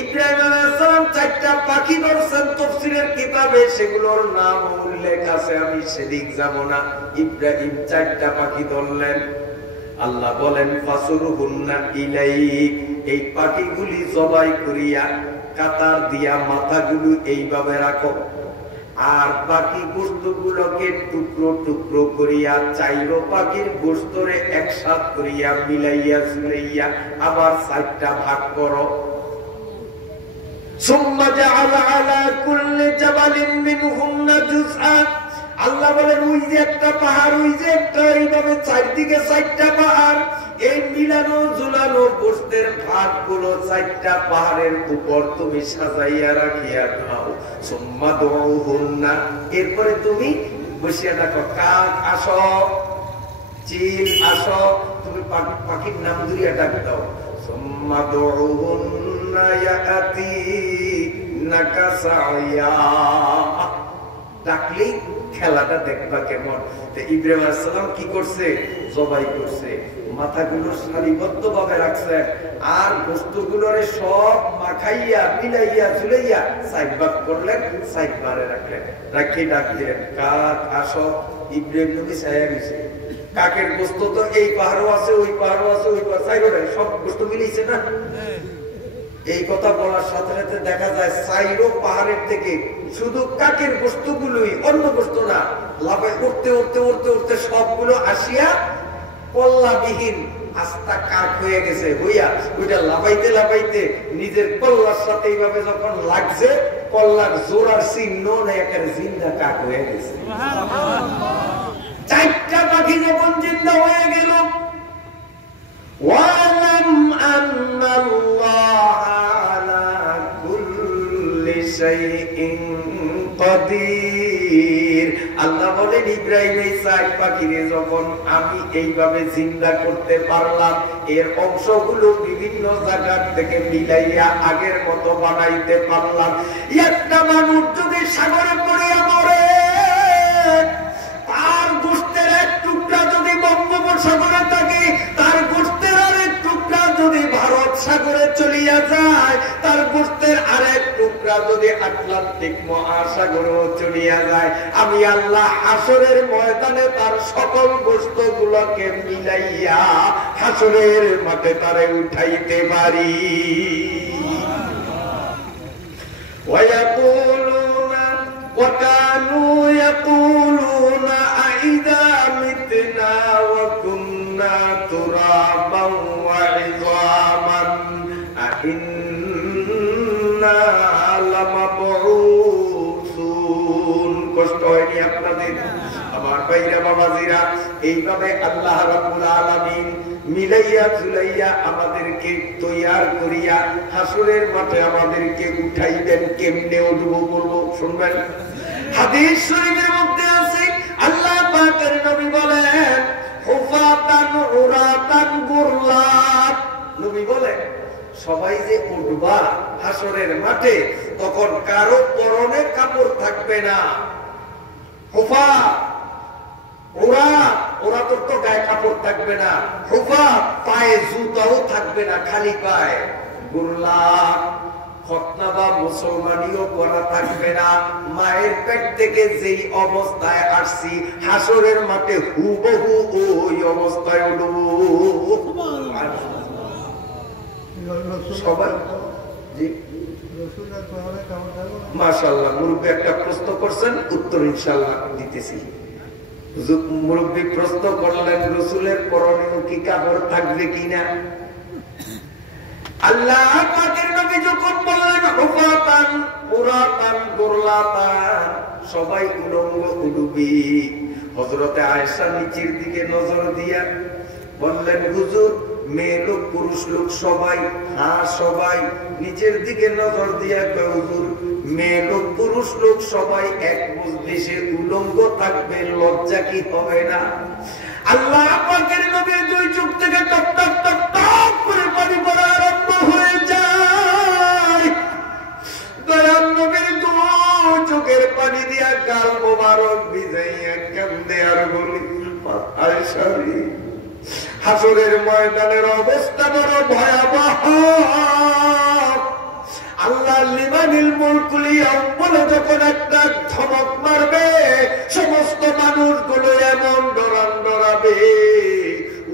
ইব্রাহিম আলাইহিস সালাম 4টা পাখি ধরছেন তাফসীরের কিতাবে, সেগুলোর নাম উল্লেখ আছে, আমি সেদিক যাব না। ইব্রাহিম 4টা পাখি ধরলেন। আল্লাহ বলেন ফাসুরহুন্না ইলাইক, এই পাখিগুলি জবাই করিয়া কাতার দিয়া মাথাগুলো এইভাবে রাখো, আর বাকি গোশতগুলোকে টুকরো টুকরো করিয়া 4 পাখির গোশতরে একসাথ করিয়া মিলাইয়া ঝুলাইয়া আবার 4টা ভাগ করো। সুম্মা জাআলা আলা কুল্লি জাবালিন মিনহুন্না জুজআ, আল্লাহ বলেন ওই যে একটা পাহাড়, ওই যে একটা, এইভাবে চারদিকে 4টা পাহাড়, এই মিলানো ঝুলানো গোশতের ভাগগুলো 4টা পাহাড়ের উপর তুমি সাজাইয়া রাখিয়া দাও। সুম্মা দুউহুন্না, এরপরে তুমি বসিয়া দেখো, কাক আসো, চিল আসো, তুমি পাখির নাম ধরিয়া ডাক দাও। সুম্মা দুউহুন্না ইয়াতিনাকা সাইয়া, ডাকলেই খেলাটা দেখবা কেমন। ইব্রাহিম আলাইহিস সালাম কি করছে? জবাই করছে, মাথাগুলো সারিবদ্ধ ভাবে রাখছে, আর বস্তুগুলোরে সব মাখাইয়া মিলাইয়া ঝুলাইয়া সাইড ভাগ করলেন, সাইড বারে রাখলেন, রাখি ডাক দিলেন, কাক আসো। ইব্রাহিম নবী ছায়া গেছে, কাকের বস্তু তো এই পাহাড়ও আছে, ওই পাহাড়ও আছে, ওই পাহাড় সব বস্তু মিলিয়েছে না। এই কথা বলার সাথে সাথে দেখা যায় সাইরো পাহাড়ের থেকে শুধু কাকের বস্তুগুলোই, অন্য বস্তু না, লাফায় উঠতে উঠতে উঠতে উঠতে সবগুলো আসিয়া কল্লাবিহীন আস্তা কাক হয়ে গেছে, হইয়া ওইটা লাফাইতে লাফাইতে নিজের কল্লার সাথে এইভাবে যখন লাগছে, কল্লার জোড়ার চিহ্ন নেই, একটা জিন্দা কাক হয়ে গেছে। চারটা পাখি যখন জিন্দা হয়ে গেল, ওয়ালাম আন্নাল্লাহ আলা কুল্লি শাইইন কাদির। আল্লাহ বলেন, ইব্রাহিম এই চার পাখিরে যখন আমি এইভাবে জিন্দা করতে পারলাম, এর অংশগুলো বিভিন্ন জায়গা থেকে মিলাইয়া আগের মতো বানাইতে পারলাম। একটা মানুষ যদি সাগরে পড়িয়া মরে, তার গোশতের এক টুকরা যদি বঙ্গোপসাগরে থাকে, তার গোশতের আরেক টুকরা যদি ভারত সাগরে চলিয়া যায়, তার গোশতের আরেক টুকরা যদি আটলান্টিক মহাসাগরেও চলিয়া যায়, আমি আল্লাহ হাসরের ময়দানে তার সকল গোশতগুলোকে মিলাইয়া হাসরের মাঠে তারে উঠাইতে পারি। ওয়ায়াকুলুনা ওয়াকানু ইয়াকুলুনা আইদা মিতনা ওয়া কুন্না তুরাবান ওয়া ইযামান আইন্না লামাবউসুন। কষ্ট হয়নি আপনাদের? আমার ভাইরা বাবাজিরা, এইভাবে আল্লাহ রাব্বুল আলামিন মিলাইয়া ঝুলাইয়া আমাদেরকে তৈয়ার করিয়া হাসরের মাঠে আমাদেরকে উঠাইবেন। কেমনে উঠবো বলবো, শুনবেন। হাদিস শরীফের মধ্যে আছে, আল্লাহ পাকের নবী বলেন, হুফাতান উরাতান গুরলাত। নবী বলেন, সবাই যে উঠবা হাসরের মাঠে, তখন কারো পরনে কাপড় থাকবে না। হুফা ওরা তো গায়ে কাপড় থাকবে না। হুফা, পায়ে জুতাও থাকবে না, খালি পায়ে। গুরলাত, খতনা বা মুসলমানিও করা থাকবে না। মায়ের পেট থেকে যেই অবস্থায় আসছি, হাসরের মাঠে হুবহু ওই অবস্থায় উঠবো সবাই। জি মাশাআল্লাহ, মুরব্বী একটা প্রশ্ন করছেন, উত্তর ইনশাআল্লাহ দিতেছি। মুরব্বী প্রশ্ন করলেন, রসুলের পরনেও কি কাপড় থাকবে কিনা? আল্লাহ পাকের নবী যখন বললেন হুফাতান উরাতান গুরলাতান, সবাই উলঙ্গ উলুবি, হযরতে আয়েশা নিচের দিকে নজর দিয়া বললেন, হুজুর মেয়ে লোক পুরুষ লোক সবাই? হ্যাঁ সবাই। নিচের দিকে নজর দিয়া কয়, হুজুর মেয়ে লোক পুরুষ লোক সবাই এক মজলিসে উলঙ্গ থাকবে, লজ্জা কি হবে না? আল্লাহ পাকের নবীর দুই চোখ থেকে টপ টপ টপ টপ করে পানি পড়া আরম্ভ হয়ে যায়। দয়াল নবীর দুই চোখের পানি দিয়া গাল মোবারক ভিজাইয়া কান্দে আর বলি, আয়েশা রে, হাসরের ময়দানের অবস্থা বড় ভয়াবহ। আল্লাহ লিমানিল মুলকুল ইয়াউম বলে যখন একটা ধমক মারবে, সমস্ত মানুষগুলো এমন ডরাবে,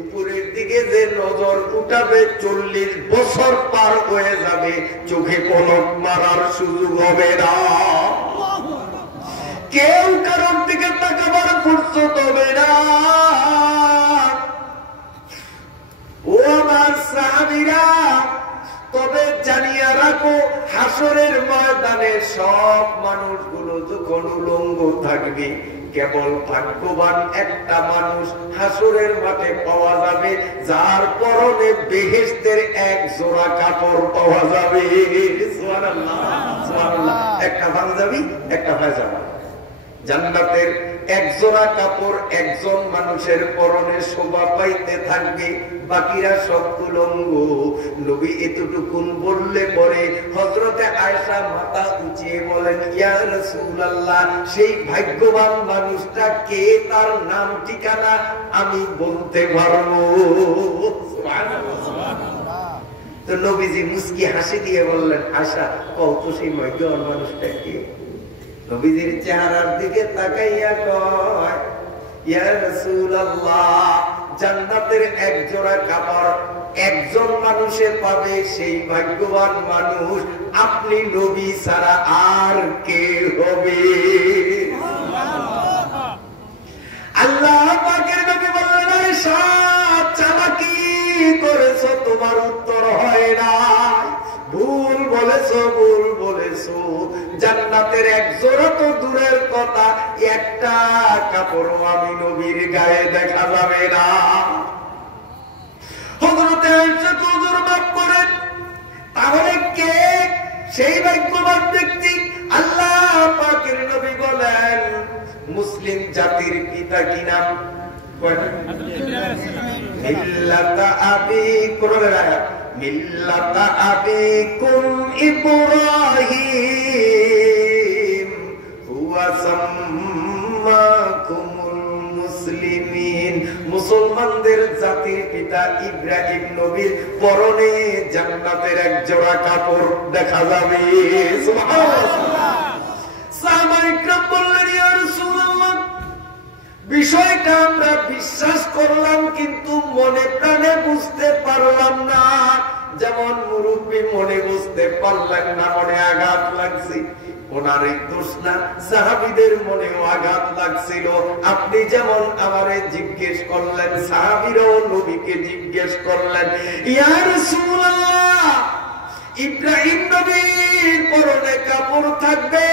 উপরের দিকে যে নজর উঠাবে 40 বছর পার হয়ে যাবে, চোখে পলক মারার সুযোগ হবে না। কেউ কারোর দিকে তাকাবার ফুরসত হবে না। ও আমার সাহাবীরা, তবে জানিয়া রাখো, হাসরের ময়দানে সব মানুষগুলো যখন উলঙ্গ থাকবে, কেবল ভাগ্যবান একটা মানুষ হাসরের মাঠে পাওয়া যাবে, যার পরনে বেহেশতের এক জোড়া কাপড় পাওয়া যাবে। সুবহানাল্লাহ, সুবহানাল্লাহ। একটা পাঞ্জাবি, একটা পায়জামা, জান্নাতের এক জোড়া কাপড় একজন মানুষের পরনে শোভা পাইতে থাকবে, বাকিরা সব উলঙ্গ। নবী এতটুকুন বললে পরে হযরতে আয়েশা মাথা উঁচিয়ে বলেন, ইয়া রাসূলুল্লাহ, সেই ভাগ্যবান মানুষটা কে, তার নাম ঠিকানা আমি বলতে পারবো? তো নবীজি মুস্কি হাসি দিয়ে বললেন, আয়েশা কও তো সেই ভাগ্যবান মানুষটা কে? নবীজির চেহারার দিকে তাকাইয়া কয়, ইয়া রাসূলুল্লাহ, জান্নাতের এক জোড়া কাপড় একজন মানুষে পাবে, সেই ভাগ্যবান মানুষ আপনি নবী ছাড়া আর কে হবে? আল্লাহ পাকের নবী বললেন, আয়েশা চালাকি করেছো, তোমার উত্তর হয় না, ভুল বলেছো, ভুল বলেছো। জান্নাতের এক জোড়া তো দূরের কথা, একটা কাপড় আমি নবীর গায়ে দেখা যাবে না। হযরতে আয়েশা হুজুর মাফ করেন, তাহলে কে সেই ভাগ্যবান ব্যক্তি? আল্লাহ পাকের নবী বলেন, মুসলিম জাতির পিতা কি নাম? মিল্লাতা আবিকুম মিল্লাতা আবিকুম ইব্রাহিম হুয়া সাম্মাকুমুল মুসলিমিন। মুসলমানদের জাতির পিতা ইব্রাহিম নবীর পরনে জান্নাতের এক জোড়া কাপড় দেখা যাবে। সুবহানাল্লাহ। সাহাবায়ে কেরাম বললেন, ইয়া রাসূলুল্লাহ, বিষয়টা আমরা বিশ্বাস করলাম কিন্তু মনে প্রাণে বুঝতে পারলাম না। যেমন মুরব্বী মনে বুঝতে পারলেন না, মনে আঘাত লাগছে, ওনার এই দোষ না, সাহাবীদের মনেও আঘাত লাগছিল। আপনি যেমন আমারে জিজ্ঞেস করলেন, সাহাবীরাও নবীকে জিজ্ঞেস করলেন, ইয়া রাসূলুল্লাহ, ইব্রাহিম নবীর পরনে কাপড় থাকবে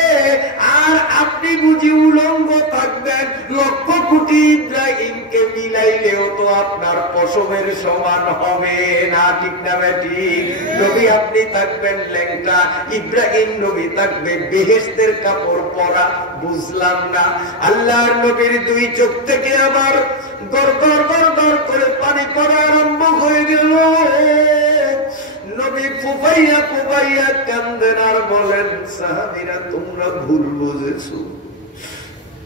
আর আপনি বুঝি উলঙ্গ থাকবেন? লক্ষ কোটি ইব্রাহিমকে মিলাইলেও তো আপনার পশমের সমান হবে না, ঠিক না ঠিক? নবী আপনি থাকবেন ল্যাংটা, ইব্রাহিম নবী থাকবে বেহেশতের কাপড় পরা, বুঝলাম না। আল্লাহর নবীর দুই চোখ থেকে আবার গড়গড় গড়গড় করে পানি পড়া আরম্ভ হয়ে গেল। নবী ফুফাইয়া ফুফাইয়া কান্দেন আর বলেন, সাহাবীরা তোমরা ভুল বুঝেছো,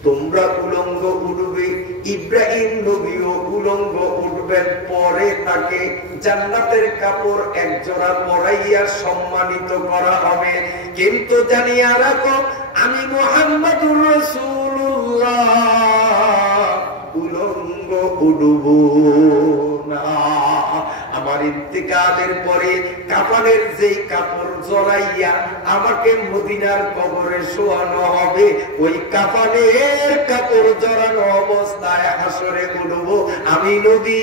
তোমরা উলঙ্গ উঠবে, ইব্রাহিম নবীও উলঙ্গ উঠবেন, পরে তাকে জান্নাতের কাপড় এক জোড়া পরাইয়া সম্মানিত করা হবে। কিন্তু জানিয়া রাখো, আমি মুহাম্মদুর রাসূলুল্লাহ উলঙ্গ উঠব না। আমার ইন্তেকালের পরে কাফনের যেই কাপড় জড়াইয়া আমাকে মদিনার কবরে শোয়ানো হবে, ওই কাফনের কাপড় জড়ানো অবস্থায় হাসরে উঠব, আমি নবী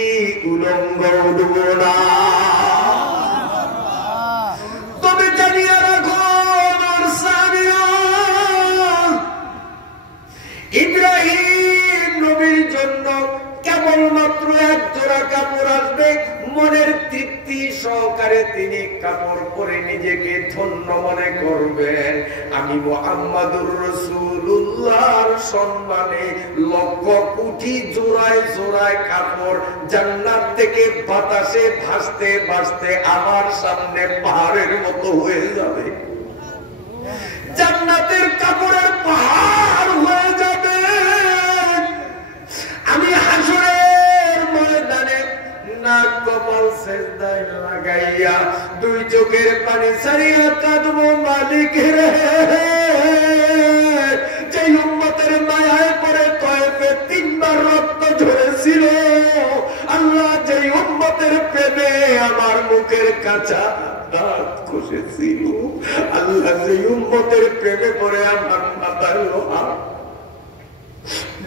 উলঙ্গ উঠব না। তবে জানিয়ে রাখো আমার সাহাবীরা, ইব্রাহিম নবীর জন্য কেবলমাত্র এক জোড়া কাপড় আসবে, মনের তৃপ্তি সহকারে তিনি কাপড় পরে নিজেকে ধন্য মনে করবেন। আমি মুহাম্মাদুর রাসূলুল্লাহর সম্মানে লক্ষ কোটি জোড়ায় জোড়ায় কাপড় জান্নাত থেকে বাতাসে ভাসতে ভাসতে আমার সামনে পাহাড়ের মতো হয়ে যাবে, জান্নাতের কাপড়ের পাহাড় হয়ে যাবে। আমি হাসরের ময়দানে নাক কপাল সেজদায় লাগাইয়া দুই চোখের পানি ছাড়িয়া কাঁদবো, মালিক রে, যে উম্মতের মায়ায় পড়ে তয়েফে 3 বার রক্ত ঝরেছিল, আল্লাহ যে উম্মতের প্রেমে আমার মুখের কাঁচা দাঁত খসেছিল, আল্লাহ যে উম্মতের প্রেমে পড়ে আমার মাথার লোহা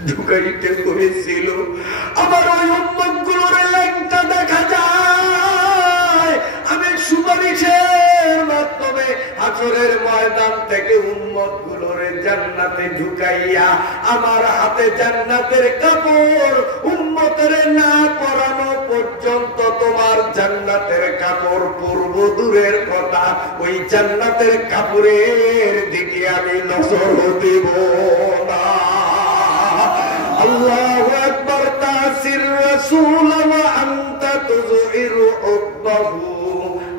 ঢুকাইতে করেছিল, আমার ওই উম্মত গুলোর ল্যাংটা দেখা যায়। আমি সুপারিশের মাধ্যমে হাসরের ময়দান থেকে উম্মত গুলোর জান্নাতে ঢুকাইয়া আমার হাতে জান্নাতের কাপড় উম্মতের না পরানো পর্যন্ত তোমার জান্নাতের কাপড় পূর্ব দূরের কথা, ওই জান্নাতের কাপড়ের দিকে আমি নজর দিব না। তুআসির রাসূল ওয়া আনতা তুযহিরু হুব্বাহু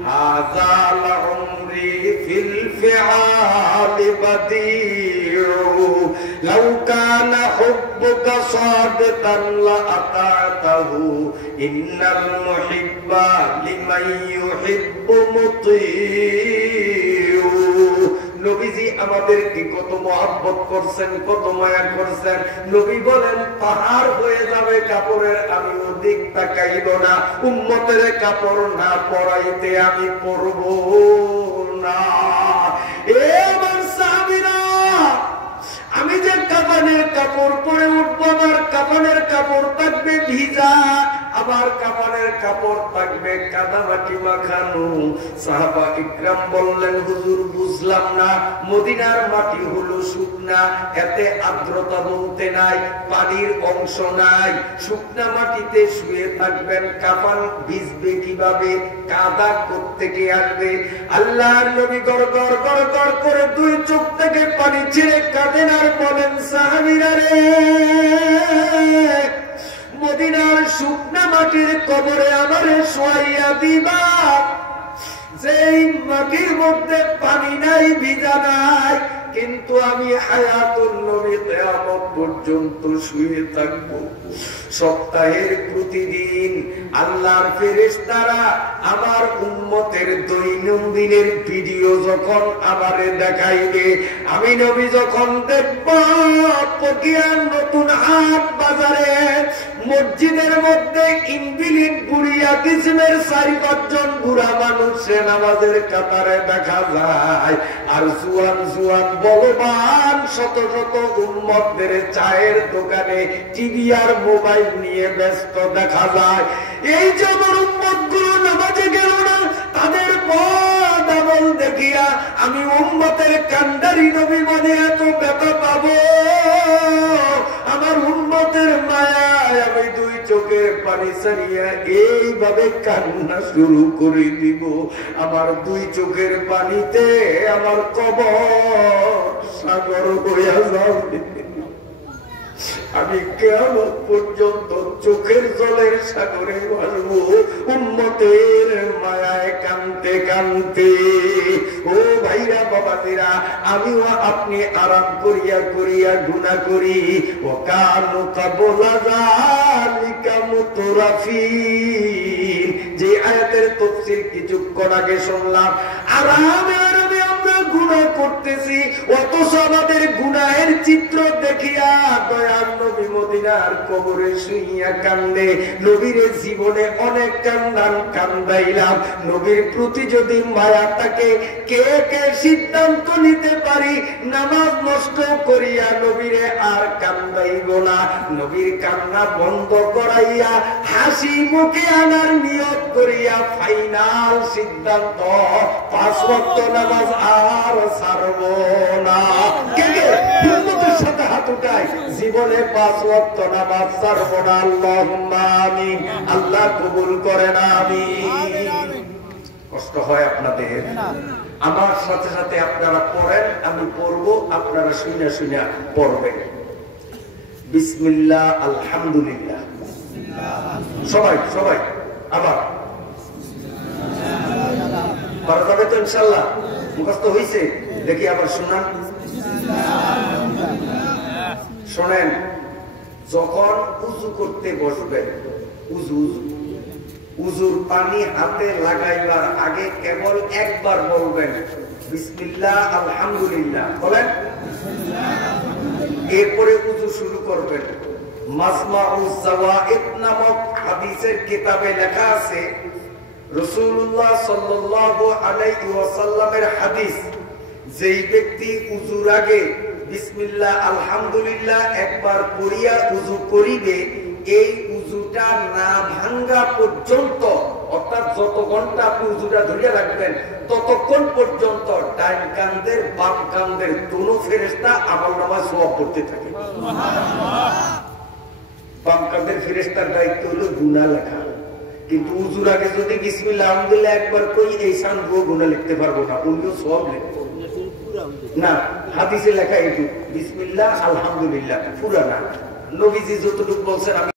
হাযা লা'umরি ফিল ফিআল বাদিউ লাউ কানা হুব্বুকা সাদিকান লা আতা'তাহু ইন্নাল মুহিব্বা লিমান ইউহিব্বু মুতিউ। নবীজি আমাদেরকে কত মহব্বত করছেন, কত মায়া করছেন। নবী বলেন পাহাড় হয়ে যাবে কাপড়ের, আমি ওদিক তাকাইব না, উম্মতের কাপড় না পরাইতে আমি পরব না। এবার সাহাবীরা, আমি যে কাফনের কাপড় পরে উঠবো, আমার কাফনের কাপড় থাকবে ভিজা, আবার কাফনের কাপড় থাকবে কাদামাটি মাখানো। সাহাবা ইকরাম বললেন, হুজুর বুঝলাম না, মদিনার মাটি হলো শুকনা, এতে আর্দ্রতা বলতে নাই, পানির অংশ নাই, শুকনা মাটিতে শুয়ে থাকবেন, কাফন ভিজবে কিভাবে, কাদা কোত্থেকে আসবে? আল্লাহর নবী গড় গড় গড় গড় করে দুই চোখ থেকে পানি ছেড়ে কাঁদেন আর বলেন, সাহাবীরা রে, মদিনার শুকনা মাটির কবরে আমারে শোয়াইয়া দিবা, যেই মাটির মধ্যে পানি নাই, ভিজা নাই, কিন্তু আমি হায়াতুন নবী কিয়ামত পর্যন্ত শুয়ে থাকবো। সপ্তাহের প্রতিদিন আল্লাহর ফেরেশতারা আমার উম্মতের দৈনন্দিনের ভিডিও যখন আমারে দেখাইবে, আমি নবী যখন দেখব পকিয়ার নতুন হাট বাজারে মসজিদের মধ্যে ইনভিলিড বুড়িয়া কিসমের 4-5 জন বুড়া মানুষে নামাজের কাতারে দেখা যায়, আর জুয়ান জুয়ান বলবান শত শত উম্মতদের চায়ের দোকানে টিভি আর মোবাইল নিয়ে ব্যস্ত দেখা যায়। এই যে আমার উম্মতগুলো নামাজে গেল না, তাদের পদ আমল দেখিয়া আমি উম্মতের কান্ডারি নবী মানে এত ব্যথা পাবো, আমার উম্মতের মায়ায় আমি দুই চোখে পানি ছাড়িয়া এইভাবে কান্না শুরু করে দিব। আমার দুই চোখের পানিতে আমার কবর সাগর বইয়া যাবে। আমি কিয়ামত পর্যন্ত চোখের জলের সাগরে ভাসবো, উম্মতের মায়ায় কাঁদতে কাঁদতে। ও ভাইরা বাবাজিরা, আমিও আপনি আরাম করিয়া করিয়া গুনাহ করি। ও কানু কাবলা যালিকা মুতরাফিন, যে আয়াতের তাফসীর কিছুক্ষণ আগে শুনলাম, আরামে আরামে আমরা গুনাহ করতেছি, অথচ আমাদের গুনাহের চিত্র দেখিয়া দয়াল নবী মদিনার কবরে শুইয়া কান্দে। নবীর জীবনে অনেক কান্দাইলাম, নবীর প্রতি যদি মায়া থাকে, কে কে সিদ্ধান্ত নিতে পারি নামাজ নষ্ট করিয়া নবীরে আর কান্দাইব না, নবীর কান্না বন্ধ করাইয়া হাসি মুখে আনার নিয়ত করিয়া ফাইনাল সিদ্ধান্ত 5 ওয়াক্ত নামাজ আর ছাড়ব না। কে কে উম্মতের সাথে হাত উঠায়, জীবনে 5 ওয়াক্ত নামাজ ছাড়ব না। আল্লাহুম্মা আমিন। আল্লাহ কবুল করেন, আমিন। কষ্ট হয় আপনাদের? আমার সাথে সাথে আপনারা পড়েন, আমি পড়বো, আপনারা শুনে শুনে পড়বেন। বিসমিল্লাহ, আলহামদুলিল্লাহ। সবাই সবাই আবার পারা যাবে তো ইনশাআল্লাহ? মুখস্থ হয়েছে? দেখি আবার শোনান। শোনেন, যখন উযু করতে বসবেন, উযুর পানি হাতে লাগাইবার আগে কেবল একবার বলবেন বিসমিল্লাহ আলহামদুলিল্লাহ, বলেন। এরপরে উযু শুরু করবেন। মাজমাউজ যাওয়াইদ নামক হাদিসের কিতাবে লেখা আছে, রাসূলুল্লাহ সাল্লাল্লাহু আলাইহি ওয়াসাল্লামের হাদিস, যেই ব্যক্তি উযুর আগে বিসমিল্লাহ আলহামদুলিল্লাহ একবার পড়িয়া উযু করিবে, এই উযুটা না ভাঙ্গা পর্যন্ত, অর্থাৎ যত ঘন্টা আপনি উযুটা ধরে রাখবেন ততক্ষণ পর্যন্ত ডান কাঁধের বাম কাঁধের দুনো ফেরেশতা আমলনামায় সওয়াব করতে থাকে। বাম কাঁধের ফেরেশতার দায়িত্ব হলো গুনাহ লেখা, কিন্তু উযুর আগে যদি বিসমিল্লাহ আলহামদুলিল্লাহ একবার কই, এই সানবো গুনাহ লিখতে পারবো না, উনিও সওয়াব লিখবো না। হাদিসে লেখা এইটুকু, বিসমিল্লাহ আলহামদুলিল্লাহ, পুরা না। নবীজি যতটুকু বলছেন আমি